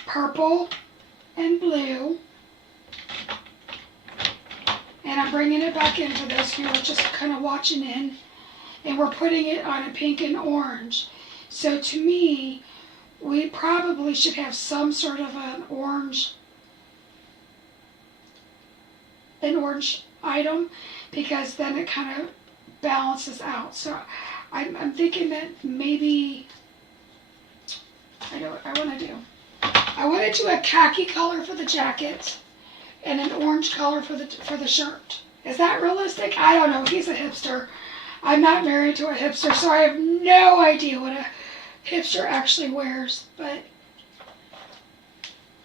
purple and blue. And I'm bringing it back in for those who are just kind of watching in. And we're putting it on a pink and orange. So to me, we probably should have some sort of an orange item, because then it kind of balances out. So I'm thinking that maybe, I know what I want to do. I want to do a khaki color for the jacket and an orange color for the shirt. Is that realistic? I don't know. He's a hipster. I'm not married to a hipster, so I have no idea what a hipster actually wears, but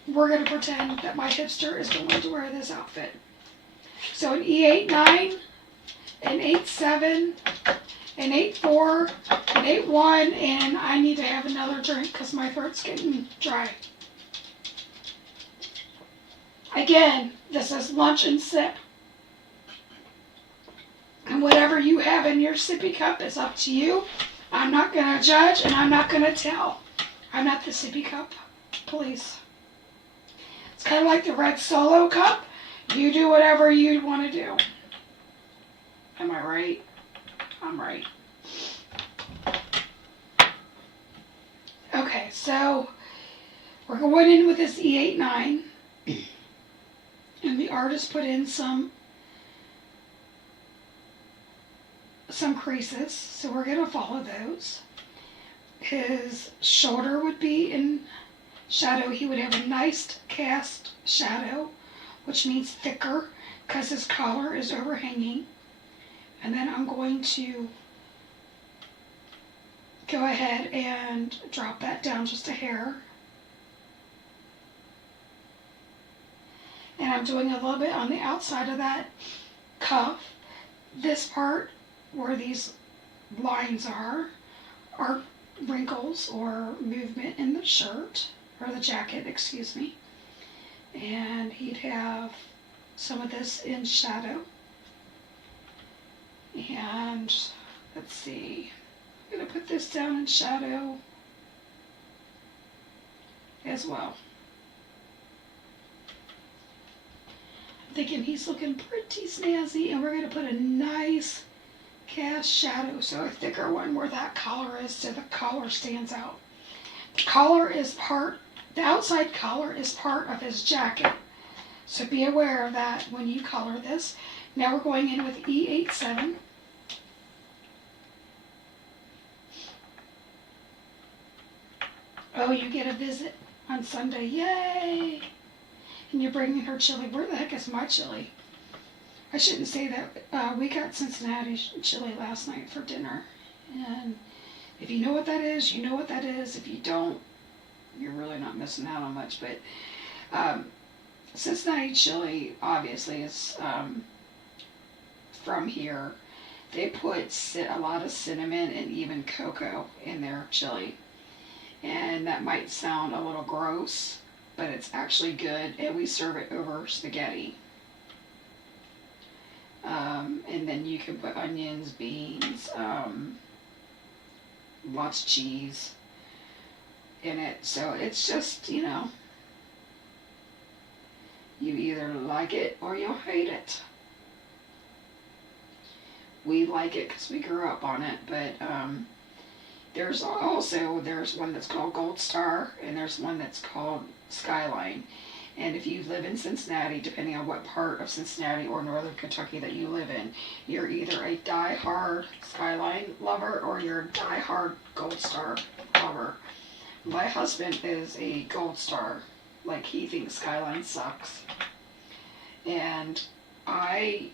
we're going to pretend that my hipster is going to wear this outfit. So an E89, an 87, an 84, an 81, and I need to have another drink because my throat's getting dry. Again, this is lunch and sip. And whatever you have in your sippy cup is up to you. I'm not going to judge and I'm not going to tell. I'm not the sippy cup police. It's kind of like the red Solo cup. You do whatever you want to do. Am I right? I'm right. Okay, so we're going in with this E89. And the artist put in some creases, so we're going to follow those. His shoulder would be in shadow. He would have a nice cast shadow, which means thicker because his collar is overhanging. And then I'm going to go ahead and drop that down just a hair. And I'm doing a little bit on the outside of that cuff. This part where these lines are wrinkles or movement in the shirt, or the jacket, excuse me. And he'd have some of this in shadow. And let's see, I'm going to put this down in shadow as well. I'm thinking he's looking pretty snazzy, and we're going to put a nice cast shadow, so a thicker one where that collar is, so the collar stands out. The collar is the outside collar is part of his jacket, so be aware of that when you color this. Now we're going in with E87. Oh, you get a visit on Sunday, yay! And you're bringing her chili. Where the heck is my chili? I shouldn't say that. We got Cincinnati chili last night for dinner. And if you know what that is, you know what that is. If you don't, you're really not missing out on much. But Cincinnati chili, obviously, is from here. They put a lot of cinnamon and even cocoa in their chili. And that might sound a little gross, but it's actually good. And we serve it over spaghetti. And then you can put onions, beans, lots of cheese in it. So it's just, you know, you either like it or you'll hate it. We like it because we grew up on it, but there's one that's called Gold Star, and there's one that's called Skyline. And if you live in Cincinnati, depending on what part of Cincinnati or northern Kentucky that you live in, you're either a die-hard Skyline lover or you're a die-hard Gold Star lover. My husband is a Gold Star. Like, he thinks Skyline sucks. And I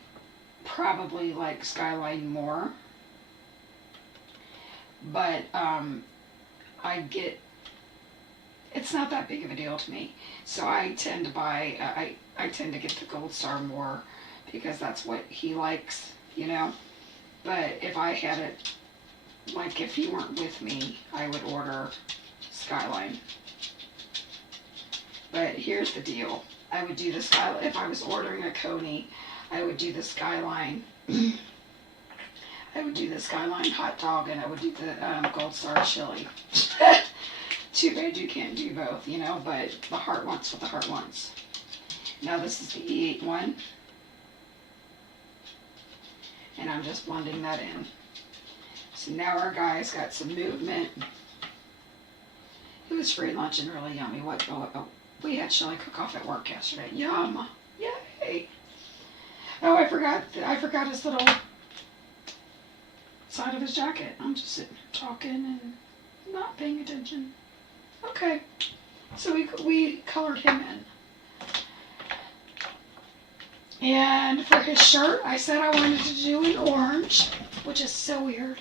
probably like Skyline more. But it's not that big of a deal to me. So I tend to buy, I tend to get the Gold Star more because that's what he likes, you know. But if I had it, like if you weren't with me, I would order Skyline. But here's the deal. I would do the Skyline, if I was ordering a Coney, I would do the Skyline. I would do the Skyline hot dog, and I would do the Gold Star chili. Too bad you can't do both, you know, but the heart wants what the heart wants. Now this is the E81. And I'm just blending that in. So now our guy's got some movement. It was free lunch and really yummy. We had chili cook-off at work yesterday. Yum! Yay! Oh, I forgot his little side of his jacket. I'm just sitting here talking and not paying attention. Okay, so we colored him in. And for his shirt, I said I wanted to do an orange, which is so weird.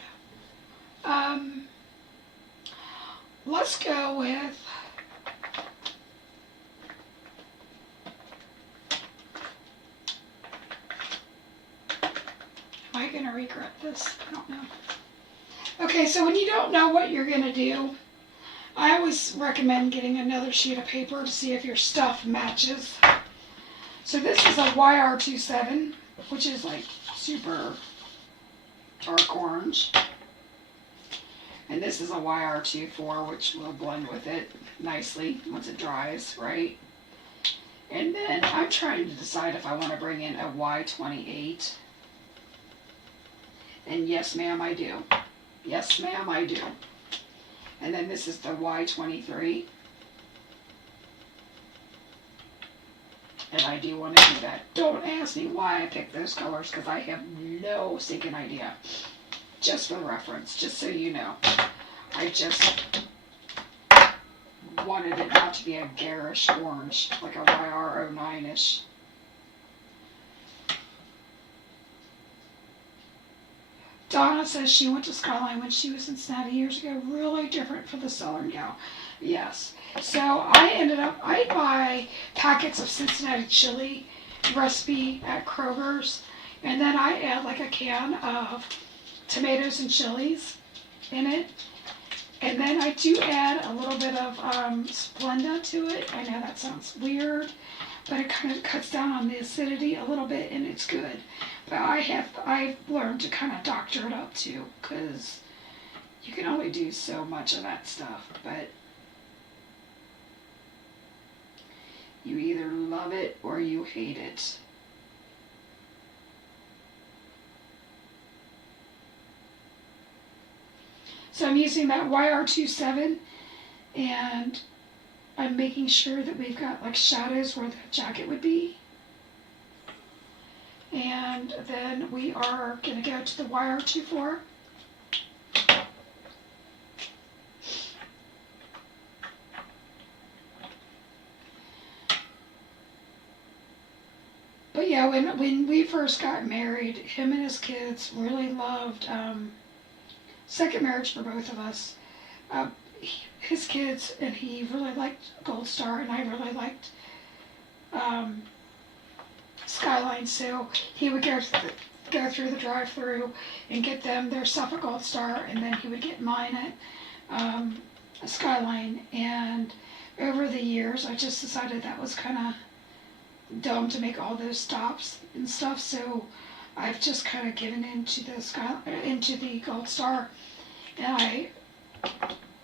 let's go with, am I going to regret this? I don't know. Okay, so when you don't know what you're going to do, I always recommend getting another sheet of paper to see if your stuff matches. So this is a YR27, which is like super dark orange. And this is a YR24, which will blend with it nicely once it dries, right? And then I'm trying to decide if I want to bring in a Y28. And yes, ma'am, I do. Yes, ma'am, I do. And then this is the Y23. And I do want to do that. Don't ask me why I picked those colors, because I have no stinking idea. Just for reference, just so you know. I just wanted it not to be a garish orange, like a YR09-ish. Donna says she went to Skyline when she was in Cincinnati years ago. Really different for the Southern gal. Yes. So I buy packets of Cincinnati chili recipe at Kroger's, and then I add like a can of tomatoes and chilies in it. And then I do add a little bit of Splenda to it. I know that sounds weird, but it kind of cuts down on the acidity a little bit, and it's good. But I've learned to kind of doctor it up too, because you can only do so much of that stuff. But you either love it or you hate it. So I'm using that YR27, and I'm making sure that we've got like shadows where the jacket would be. And then we are going to go to the YR24. But yeah, when we first got married, him and his kids really loved, second marriage for both of us. His kids, and he really liked Gold Star, and I really liked Skyline. So he would go through the drive-through and get them their stuff at Gold Star, and then he would get mine at Skyline. And over the years, I just decided that was kind of dumb to make all those stops and stuff. So I've just kind of given into the Gold Star, and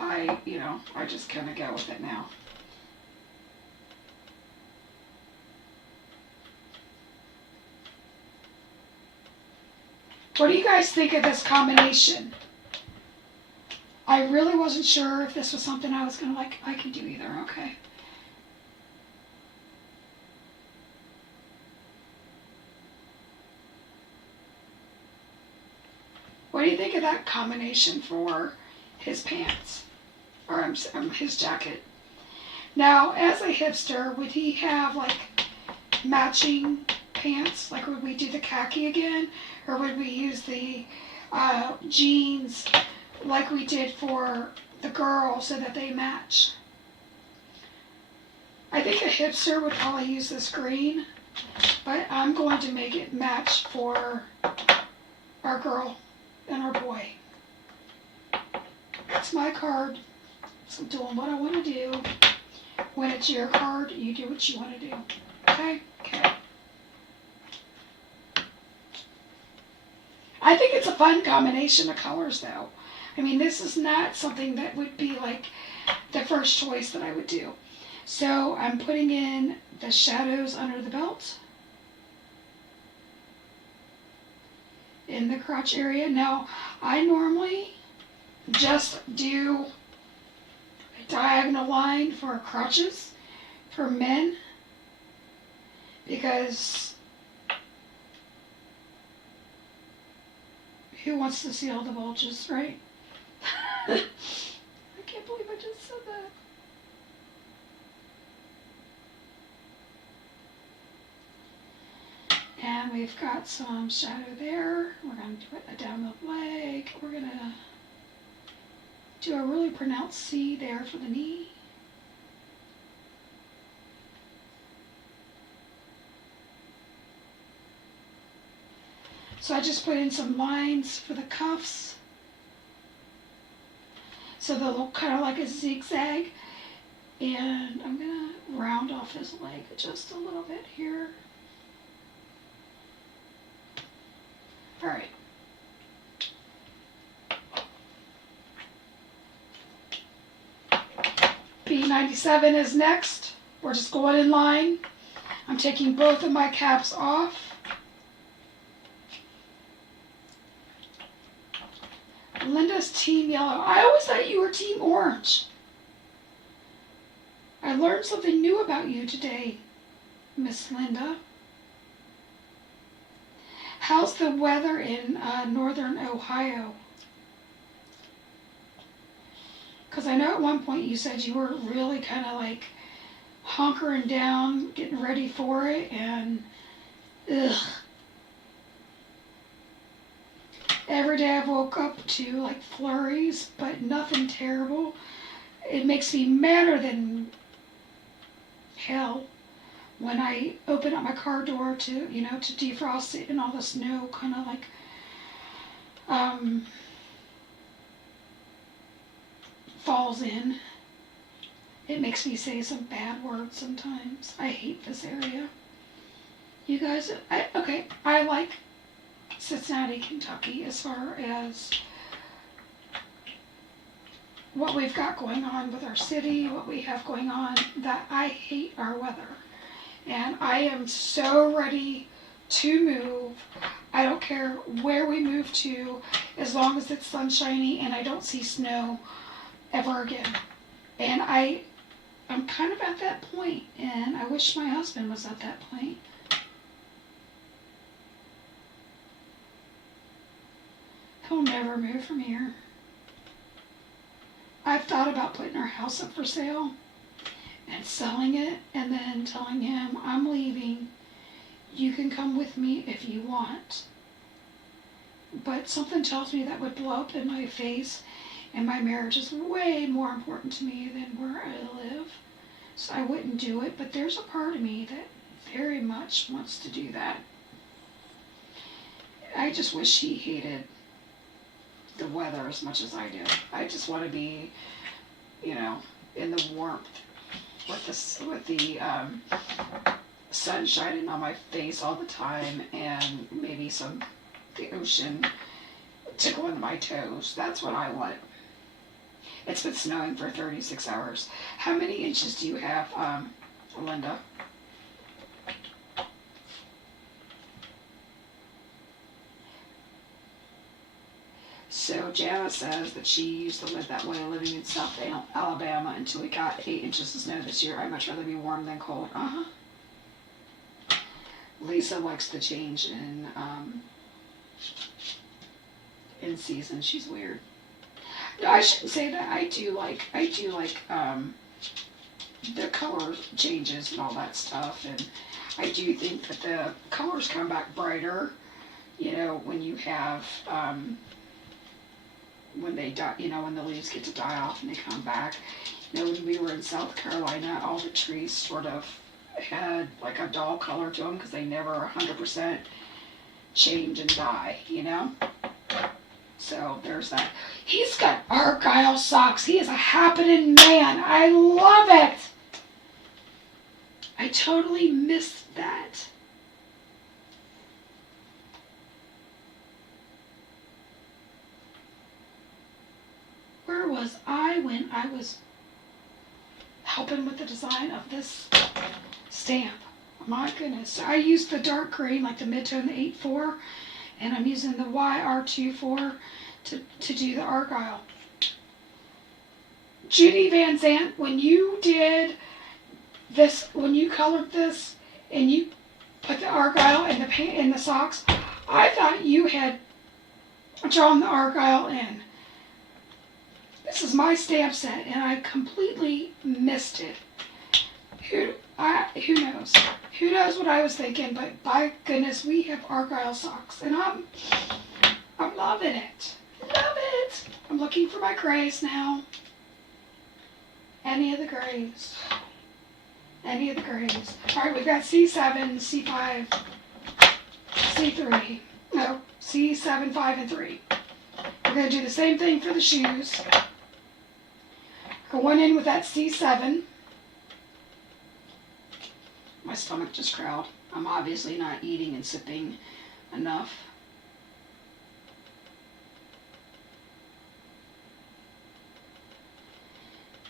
I just kind of go with it now. What do you guys think of this combination? I really wasn't sure if this was something I was gonna like. I can do either, okay. What do you think of that combination for his pants, or his jacket? Now, as a hipster, would he have like matching pants? Like, would we do the khaki again, or would we use the jeans like we did for the girl so that they match? I think a hipster would probably use this green, but I'm going to make it match for our girl and our boy. It's my card, so I'm doing what I want to do. When it's your card, you do what you want to do. Okay? Okay. I think it's a fun combination of colors, though. I mean, this is not something that would be like the first choice that I would do. So I'm putting in the shadows under the belt, in the crotch area. Now, I normally just do a diagonal line for crotches for men, because who wants to see all the bulges, right? I can't believe I just said that. And we've got some shadow there. We're going to do it down the leg. We're going to Do I really pronounce C there for the knee? So I just put in some lines for the cuffs. So they'll look kind of like a zigzag. And I'm going to round off his leg just a little bit here. All right. B97 is next. We're just going in line. I'm taking both of my caps off. Linda's team yellow. I always thought you were team orange. I learned something new about you today, Miss Linda. How's the weather in northern Ohio? Because I know at one point you said you were really kind of like hunkering down, getting ready for it, and ugh. Every day I've woke up to like flurries, but nothing terrible. It makes me madder than hell when I open up my car door to, to defrost it and all the snow kind of like, falls in. It makes me say some bad words sometimes. I hate this area. You guys, I like Cincinnati, Kentucky as far as what we've got going on with our city, what we have going on, that I hate our weather. And I am so ready to move. I don't care where we move to, as long as it's sunshiny and I don't see snow ever again. And I'm kind of at that point, and I wish my husband was at that point. He'll never move from here. I've thought about putting our house up for sale and selling it and then telling him, I'm leaving. You can come with me if you want. But something tells me that would blow up in my face, and my marriage is way more important to me than where I live. So I wouldn't do it, but there's a part of me that very much wants to do that. I just wish he hated the weather as much as I do. I just want to be, in the warmth with the sun shining on my face all the time, and maybe the ocean tickling my toes. That's what I want. It's been snowing for 36 hours. How many inches do you have, Linda? So Jana says that she used to live that way, living in South Alabama until we got 8 inches of snow this year. I'd much rather be warm than cold. Lisa likes the change in season. She's weird. No, I shouldn't say that. I do like the color changes and all that stuff, and I do think that the colors come back brighter, when you have when they die, when the leaves get to die off and they come back. When we were in South Carolina, all the trees sort of had like a dull color to them because they never 100% change and die, So there's that. He's got Argyle socks. He is a happening man. I love it. I totally missed that. Where was I when I was helping with the design of this stamp? My goodness. I used the dark green, like the mid-tone, the 8-4, and I'm using the YR24 to do the Argyle. Judy Van Zant, when you did this, when you colored this and you put the Argyle in the socks, I thought you had drawn the Argyle in. This is my stamp set, and I completely missed it. Who knows? Who knows what I was thinking? But by goodness, we have Argyle socks, and I'm loving it. Love it. I'm looking looking for my grays now. Any of the grays. Any of the grays. Alright, we've got C7, C5, C3. No, C7, 5, and 3. We're going to do the same thing for the shoes. Going in with that C7. My stomach just growled. I'm obviously not eating and sipping enough.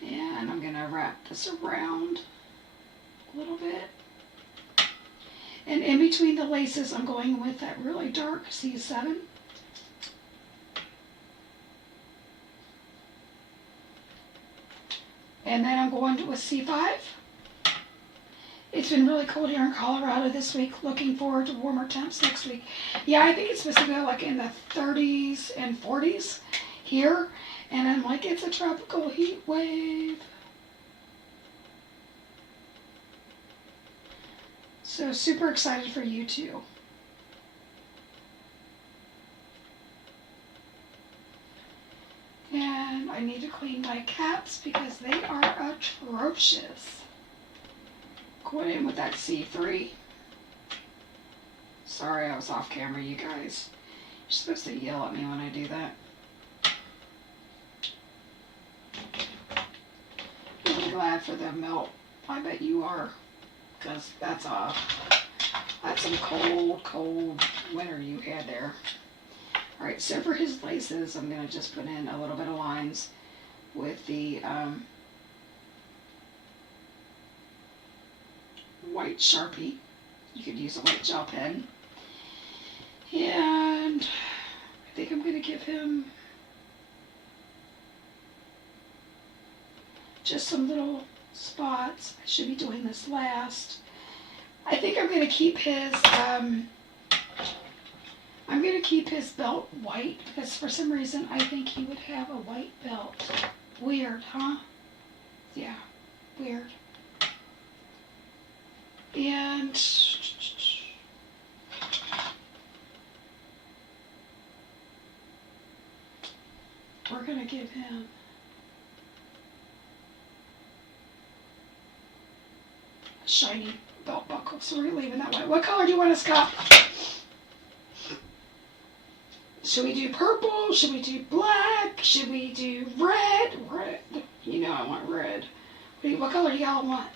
And I'm going to wrap this around a little bit. And in between the laces, I'm going with that really dark C7. And then I'm going with C5. It's been really cold here in Colorado this week. Looking forward to warmer temps next week. Yeah, I think it's supposed to go like in the 30s and 40s here. And I'm like, it's a tropical heat wave. So super excited for you too. And I need to clean my caps because they are atrocious. Going in with that C3. Sorry, I was off camera, you guys. You're supposed to yell at me when I do that. Really glad for the melt. I bet you are, because that's some cold winter you had there. All right, so for his laces, I'm gonna just put in a little bit of lines with the white Sharpie. You could use a white gel pen. And I think I'm going to give him just some little spots. I should be doing this last. I think I'm going to keep his belt white because for some reason I think he would have a white belt. Weird, huh? Yeah, weird. And we're going to give him a shiny belt buckle. So we're leaving that white. What color do you want us, Scott? Should we do purple? Should we do black? Should we do red? Red. You know I want red. What color do y'all want?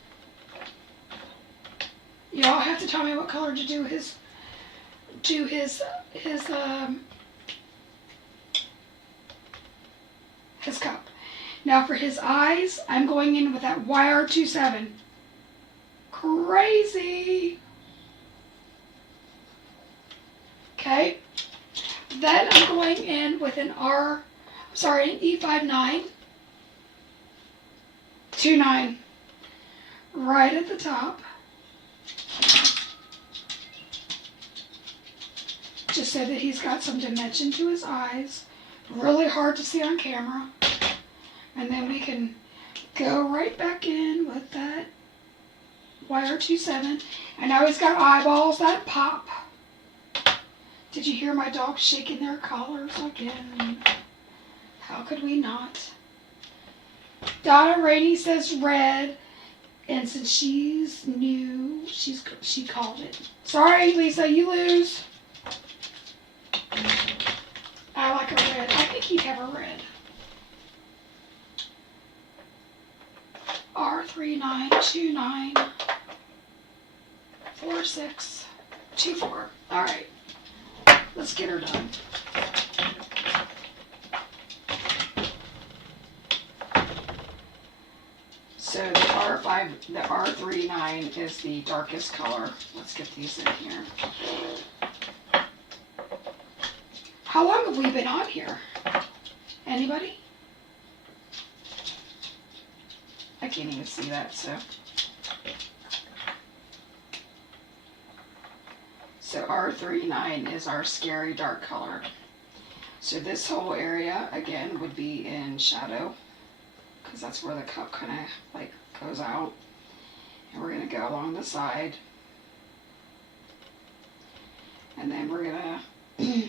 Y'all have to tell me what color to do his cup. Now for his eyes, I'm going in with that YR27. Crazy. Okay. Then I'm going in with an an E59. 29. Right at the top. Just so that he's got some dimension to his eyes. Really hard to see on camera. And then we can go right back in with that YR27. And now he's got eyeballs that pop. Did you hear my dogs shaking their collars again? How could we not? Donna Rainey says red. And since she's new, she called it. Sorry, Lisa, you lose. I like a red. I think he'd have a red. R39294624. All right, let's get her done. So the R39 is the darkest color. Let's get these in here. How long have we been on here? Anybody? I can't even see that, so R39 is our scary dark color. So this whole area, again, would be in shadow, because that's where the cup kind of like goes out. And we're going to go along the side. And then we're going to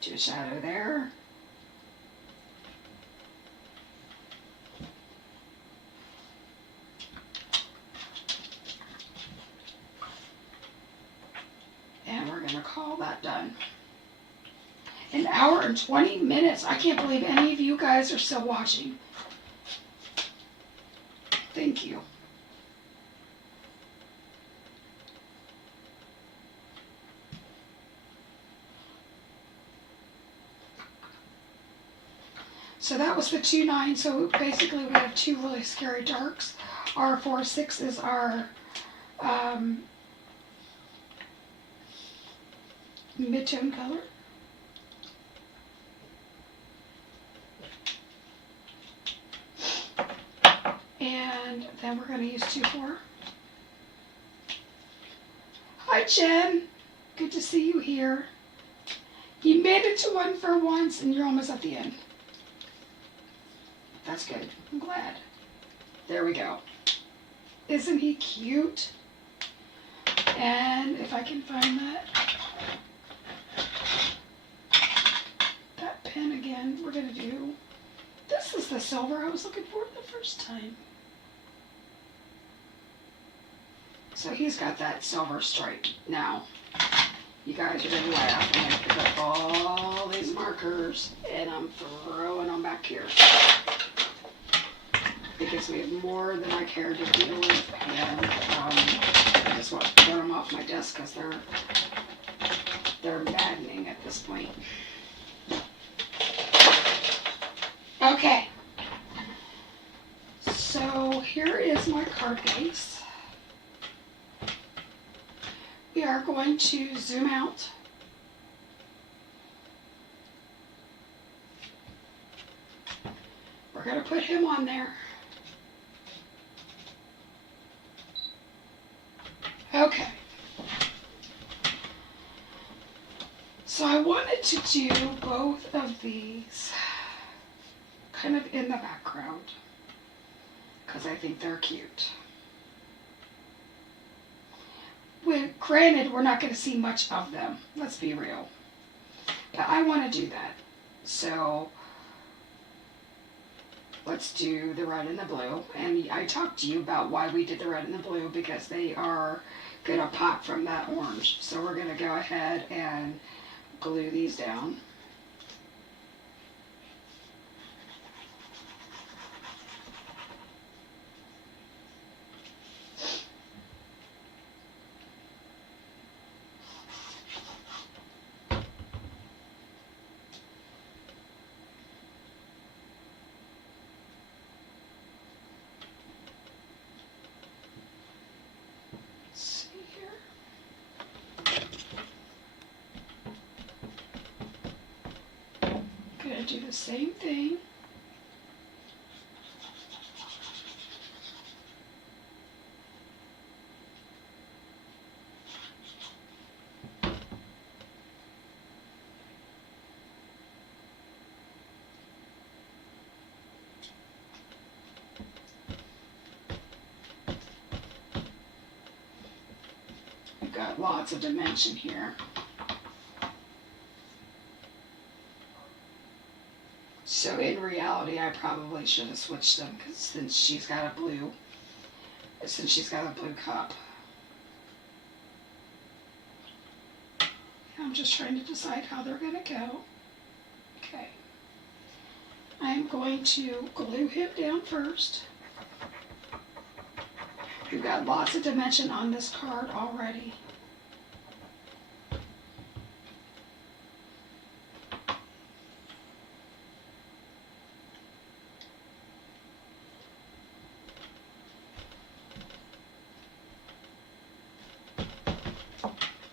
Do a shadow there. And we're going to call that done. An hour and 20 minutes. I can't believe any of you guys are still watching. Thank you. So that was the 2.9. So basically we have two really scary darks. Our 4.6 is our mid-tone color. And then we're going to use 2.4. Hi Jen, good to see you here. You made it to 1 for once and you're almost at the end. That's good, I'm glad. There we go. Isn't he cute? And if I can find that pen again, we're going to do, this is the silver I was looking for the first time. So he's got that silver stripe. Now, you guys are going to laugh. I'm going to pick up all these markers and I'm throwing them back here. Because we have more than I care to deal with. And I just want to throw them off my desk because they're maddening at this point. Okay. So here is my card base. We are going to zoom out. We're going to put him on there. Okay. So I wanted to do both of these kind of in the background because I think they're cute. Granted, we're not going to see much of them, let's be real. But I want to do that. So let's do the red and the blue. And I talked to you about why we did the red and the blue because they are going to pop from that orange. So we're going to go ahead and glue these down. Do the same thing. We've got lots of dimension here. So in reality, I probably should have switched them because since she's got a blue cup. I'm just trying to decide how they're going to go. Okay. I'm going to glue him down first. We've got lots of dimension on this card already.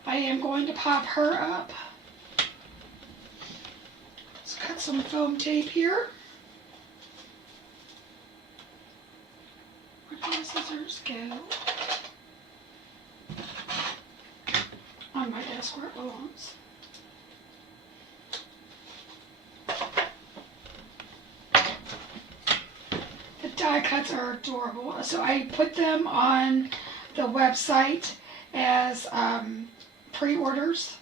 I am going to pop her up. Let's cut some foam tape here. Where do the scissors go? On my desk where it belongs. The die cuts are adorable. So I put them on the website as pre-orders,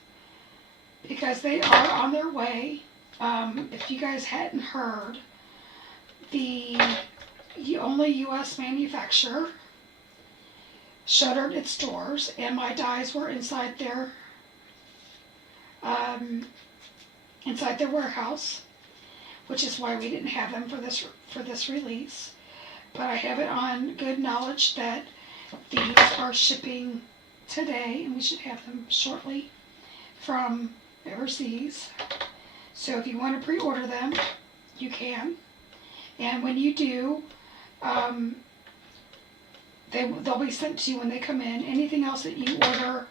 because they are on their way. If you guys hadn't heard, the only U.S. manufacturer shuttered its doors, and my dies were inside their warehouse, which is why we didn't have them for this release. But I have it on good knowledge that these are shipping today, and we should have them shortly from overseas. So if you want to pre-order them, you can. And when you do, they'll be sent to you when they come in. Anything else that you order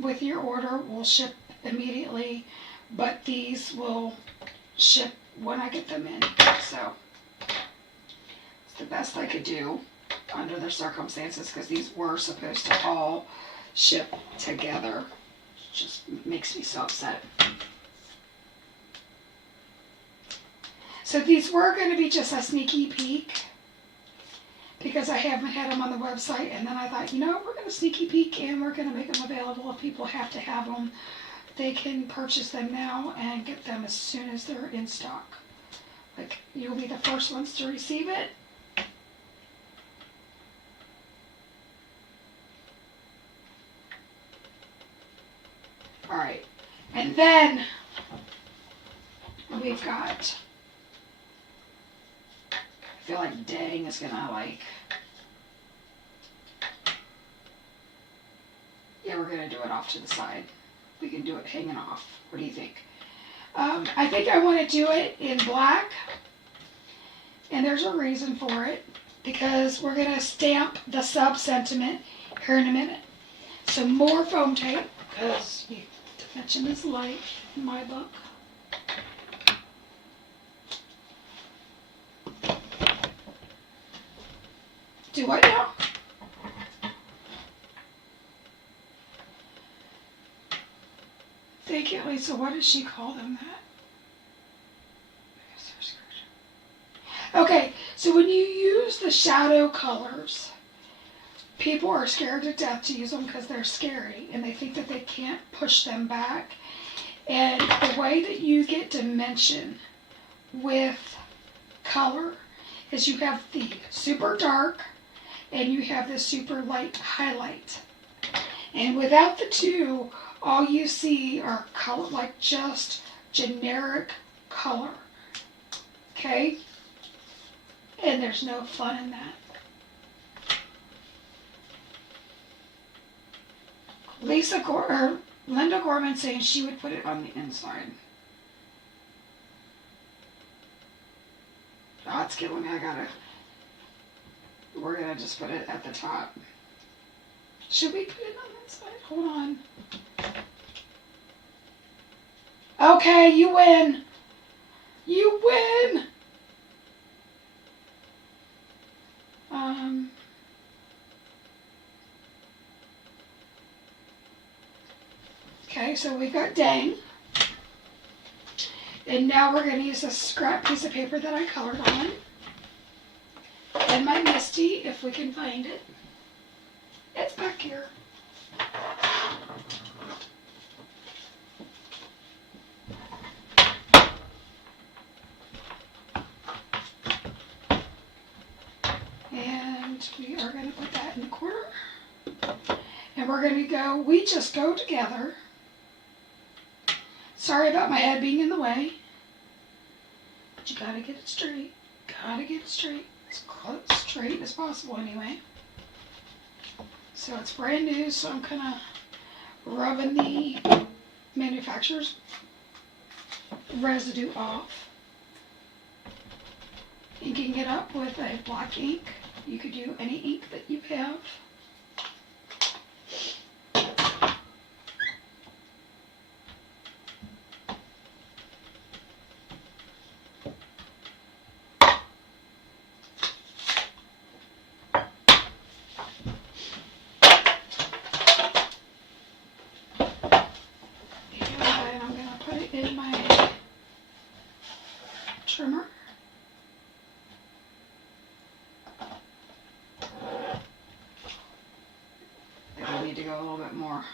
with your order will ship immediately, but these will ship when I get them in. So it's the best I could do under the circumstances, because these were supposed to all ship together. It just makes me so upset. So these were going to be just a sneaky peek, because I haven't had them on the website, and then I thought, you know, we're going to sneaky peek and we're going to make them available. If people have to have them, they can purchase them now and get them as soon as they're in stock. Like, you'll be the first ones to receive it. Alright, and then we've got, I feel like dang is gonna like, yeah, we're gonna do it off to the side. We can do it hanging off. What do you think? I think I want to do it in black, and there's a reason for it, because we're gonna stamp the sub-sentiment here in a minute. So more foam tape, because dimension is light in my book. Do what now? Thank you, Lisa. What does she call them that? Okay, so when you use the shadow colors, people are scared to death to use them because they're scary, and they think that they can't push them back. And the way that you get dimension with color is you have the super dark and you have the super light highlight. And without the two, all you see are color, like just generic color. Okay? And there's no fun in that. Linda Gorman saying she would put it on the inside. Oh, it's killing me. We're gonna just put it at the top. Should we put it on the inside? Hold on. Okay, you win. You win. Okay, so we've got dang. And now we're going to use a scrap piece of paper that I colored on. And my Misty, if we can find it. It's back here. And we are going to put that in the corner. And we're going to go, we just go together. Sorry about my head being in the way. But you gotta get it straight. Gotta get it straight. As close straight as possible anyway. So it's brand new, so I'm kind of rubbing the manufacturer's residue off. Inking it up with a black ink. You could do any ink that you have. Trimmer. I think we need to go a little bit more.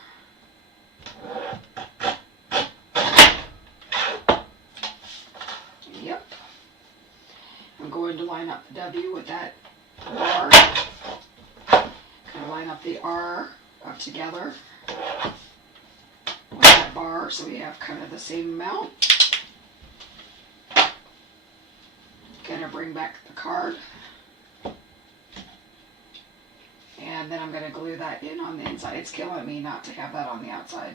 up the W with that R. Kind of line up the R up together with that bar, so we have kind of the same amount. Gonna bring back the card. And then I'm going to glue that in on the inside. It's killing me not to have that on the outside.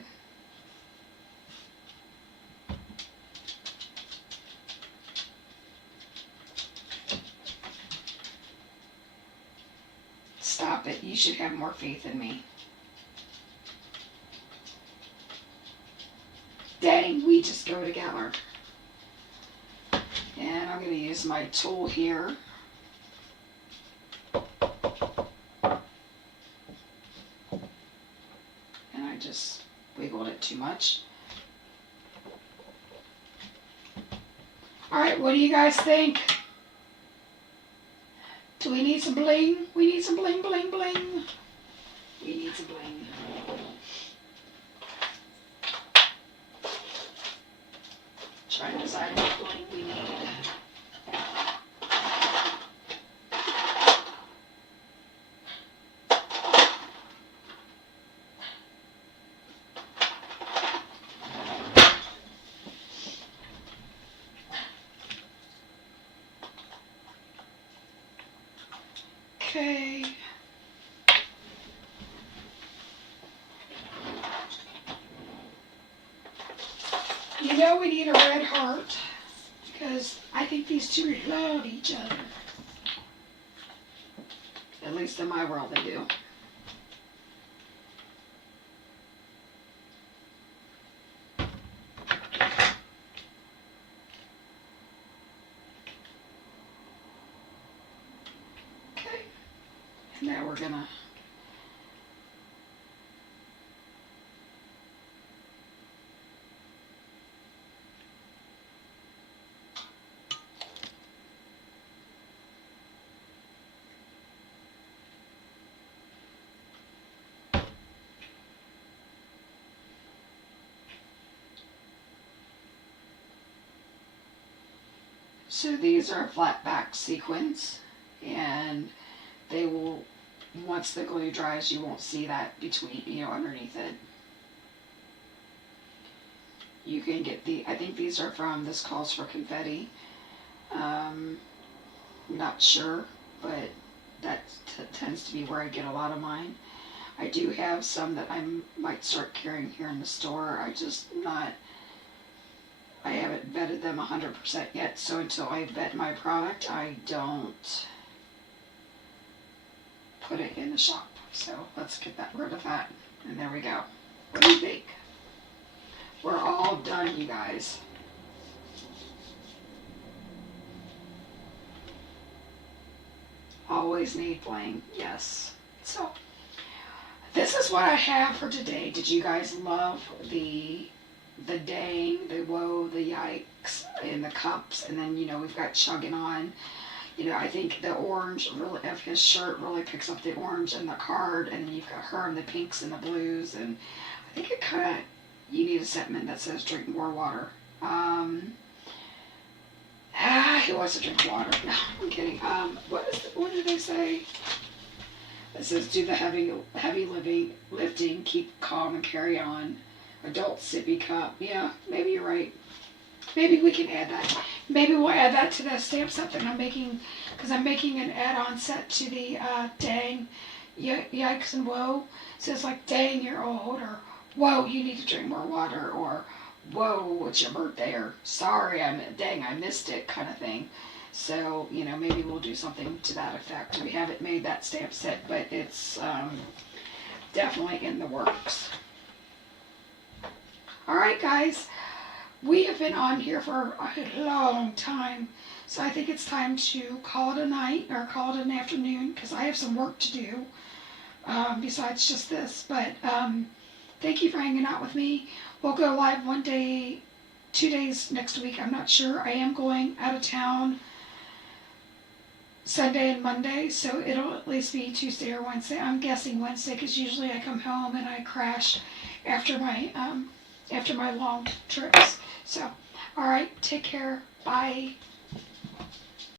Stop it. You should have more faith in me. Dang, we just go together. And I'm going to use my tool here. And I just wiggled it too much. Alright, what do you guys think? Do we need some bling? We need some bling, bling, bling. We need some bling. Try and decide what bling we need. Okay. You know we need a red heart because I think these two love each other. At least in my world they do. Okay. And now we're gonna so these are flat back sequins, and they will, once the glue dries, you won't see that between, underneath it. You can get I think these are from, this calls for confetti. I'm not sure, but that tends to be where I get a lot of mine. I do have some that I might start carrying here in the store. I haven't vetted them 100% yet, so until I vet my product, I don't put it in the shop. So let's get rid of that, and there we go. What do you think? We're all done, you guys. Always need bling, yes. So this is what I have for today. Did you guys love the dang, the whoa, the yikes, and the cups? And then, we've got Chuggin On. I think the orange really of his shirt really picks up the orange and the card, and then you've got her in the pinks and the blues, and I think it kind of, you need a sentiment that says drink more water. He wants to drink water. No, I'm kidding. What did they say? It says do the heavy lifting, keep calm and carry on. Adult sippy cup. Yeah, maybe you're right. Maybe we can add that. Maybe we'll add that to the stamp set that I'm making, because I'm making an add-on set to the dang, yikes and whoa. So it's like, dang, you're old, or whoa, you need to drink more water, or whoa, it's your birthday, or sorry, dang, I missed it, kind of thing. So, maybe we'll do something to that effect. We haven't made that stamp set, but it's definitely in the works. Alright guys, we have been on here for a long time, so I think it's time to call it a night, or call it an afternoon, because I have some work to do besides just this. But thank you for hanging out with me. We'll go live 1 day, 2 days next week, I'm not sure. I am going out of town Sunday and Monday, so it'll at least be Tuesday or Wednesday. I'm guessing Wednesday, because usually I come home and I crash after my long trips. So, alright, take care. Bye.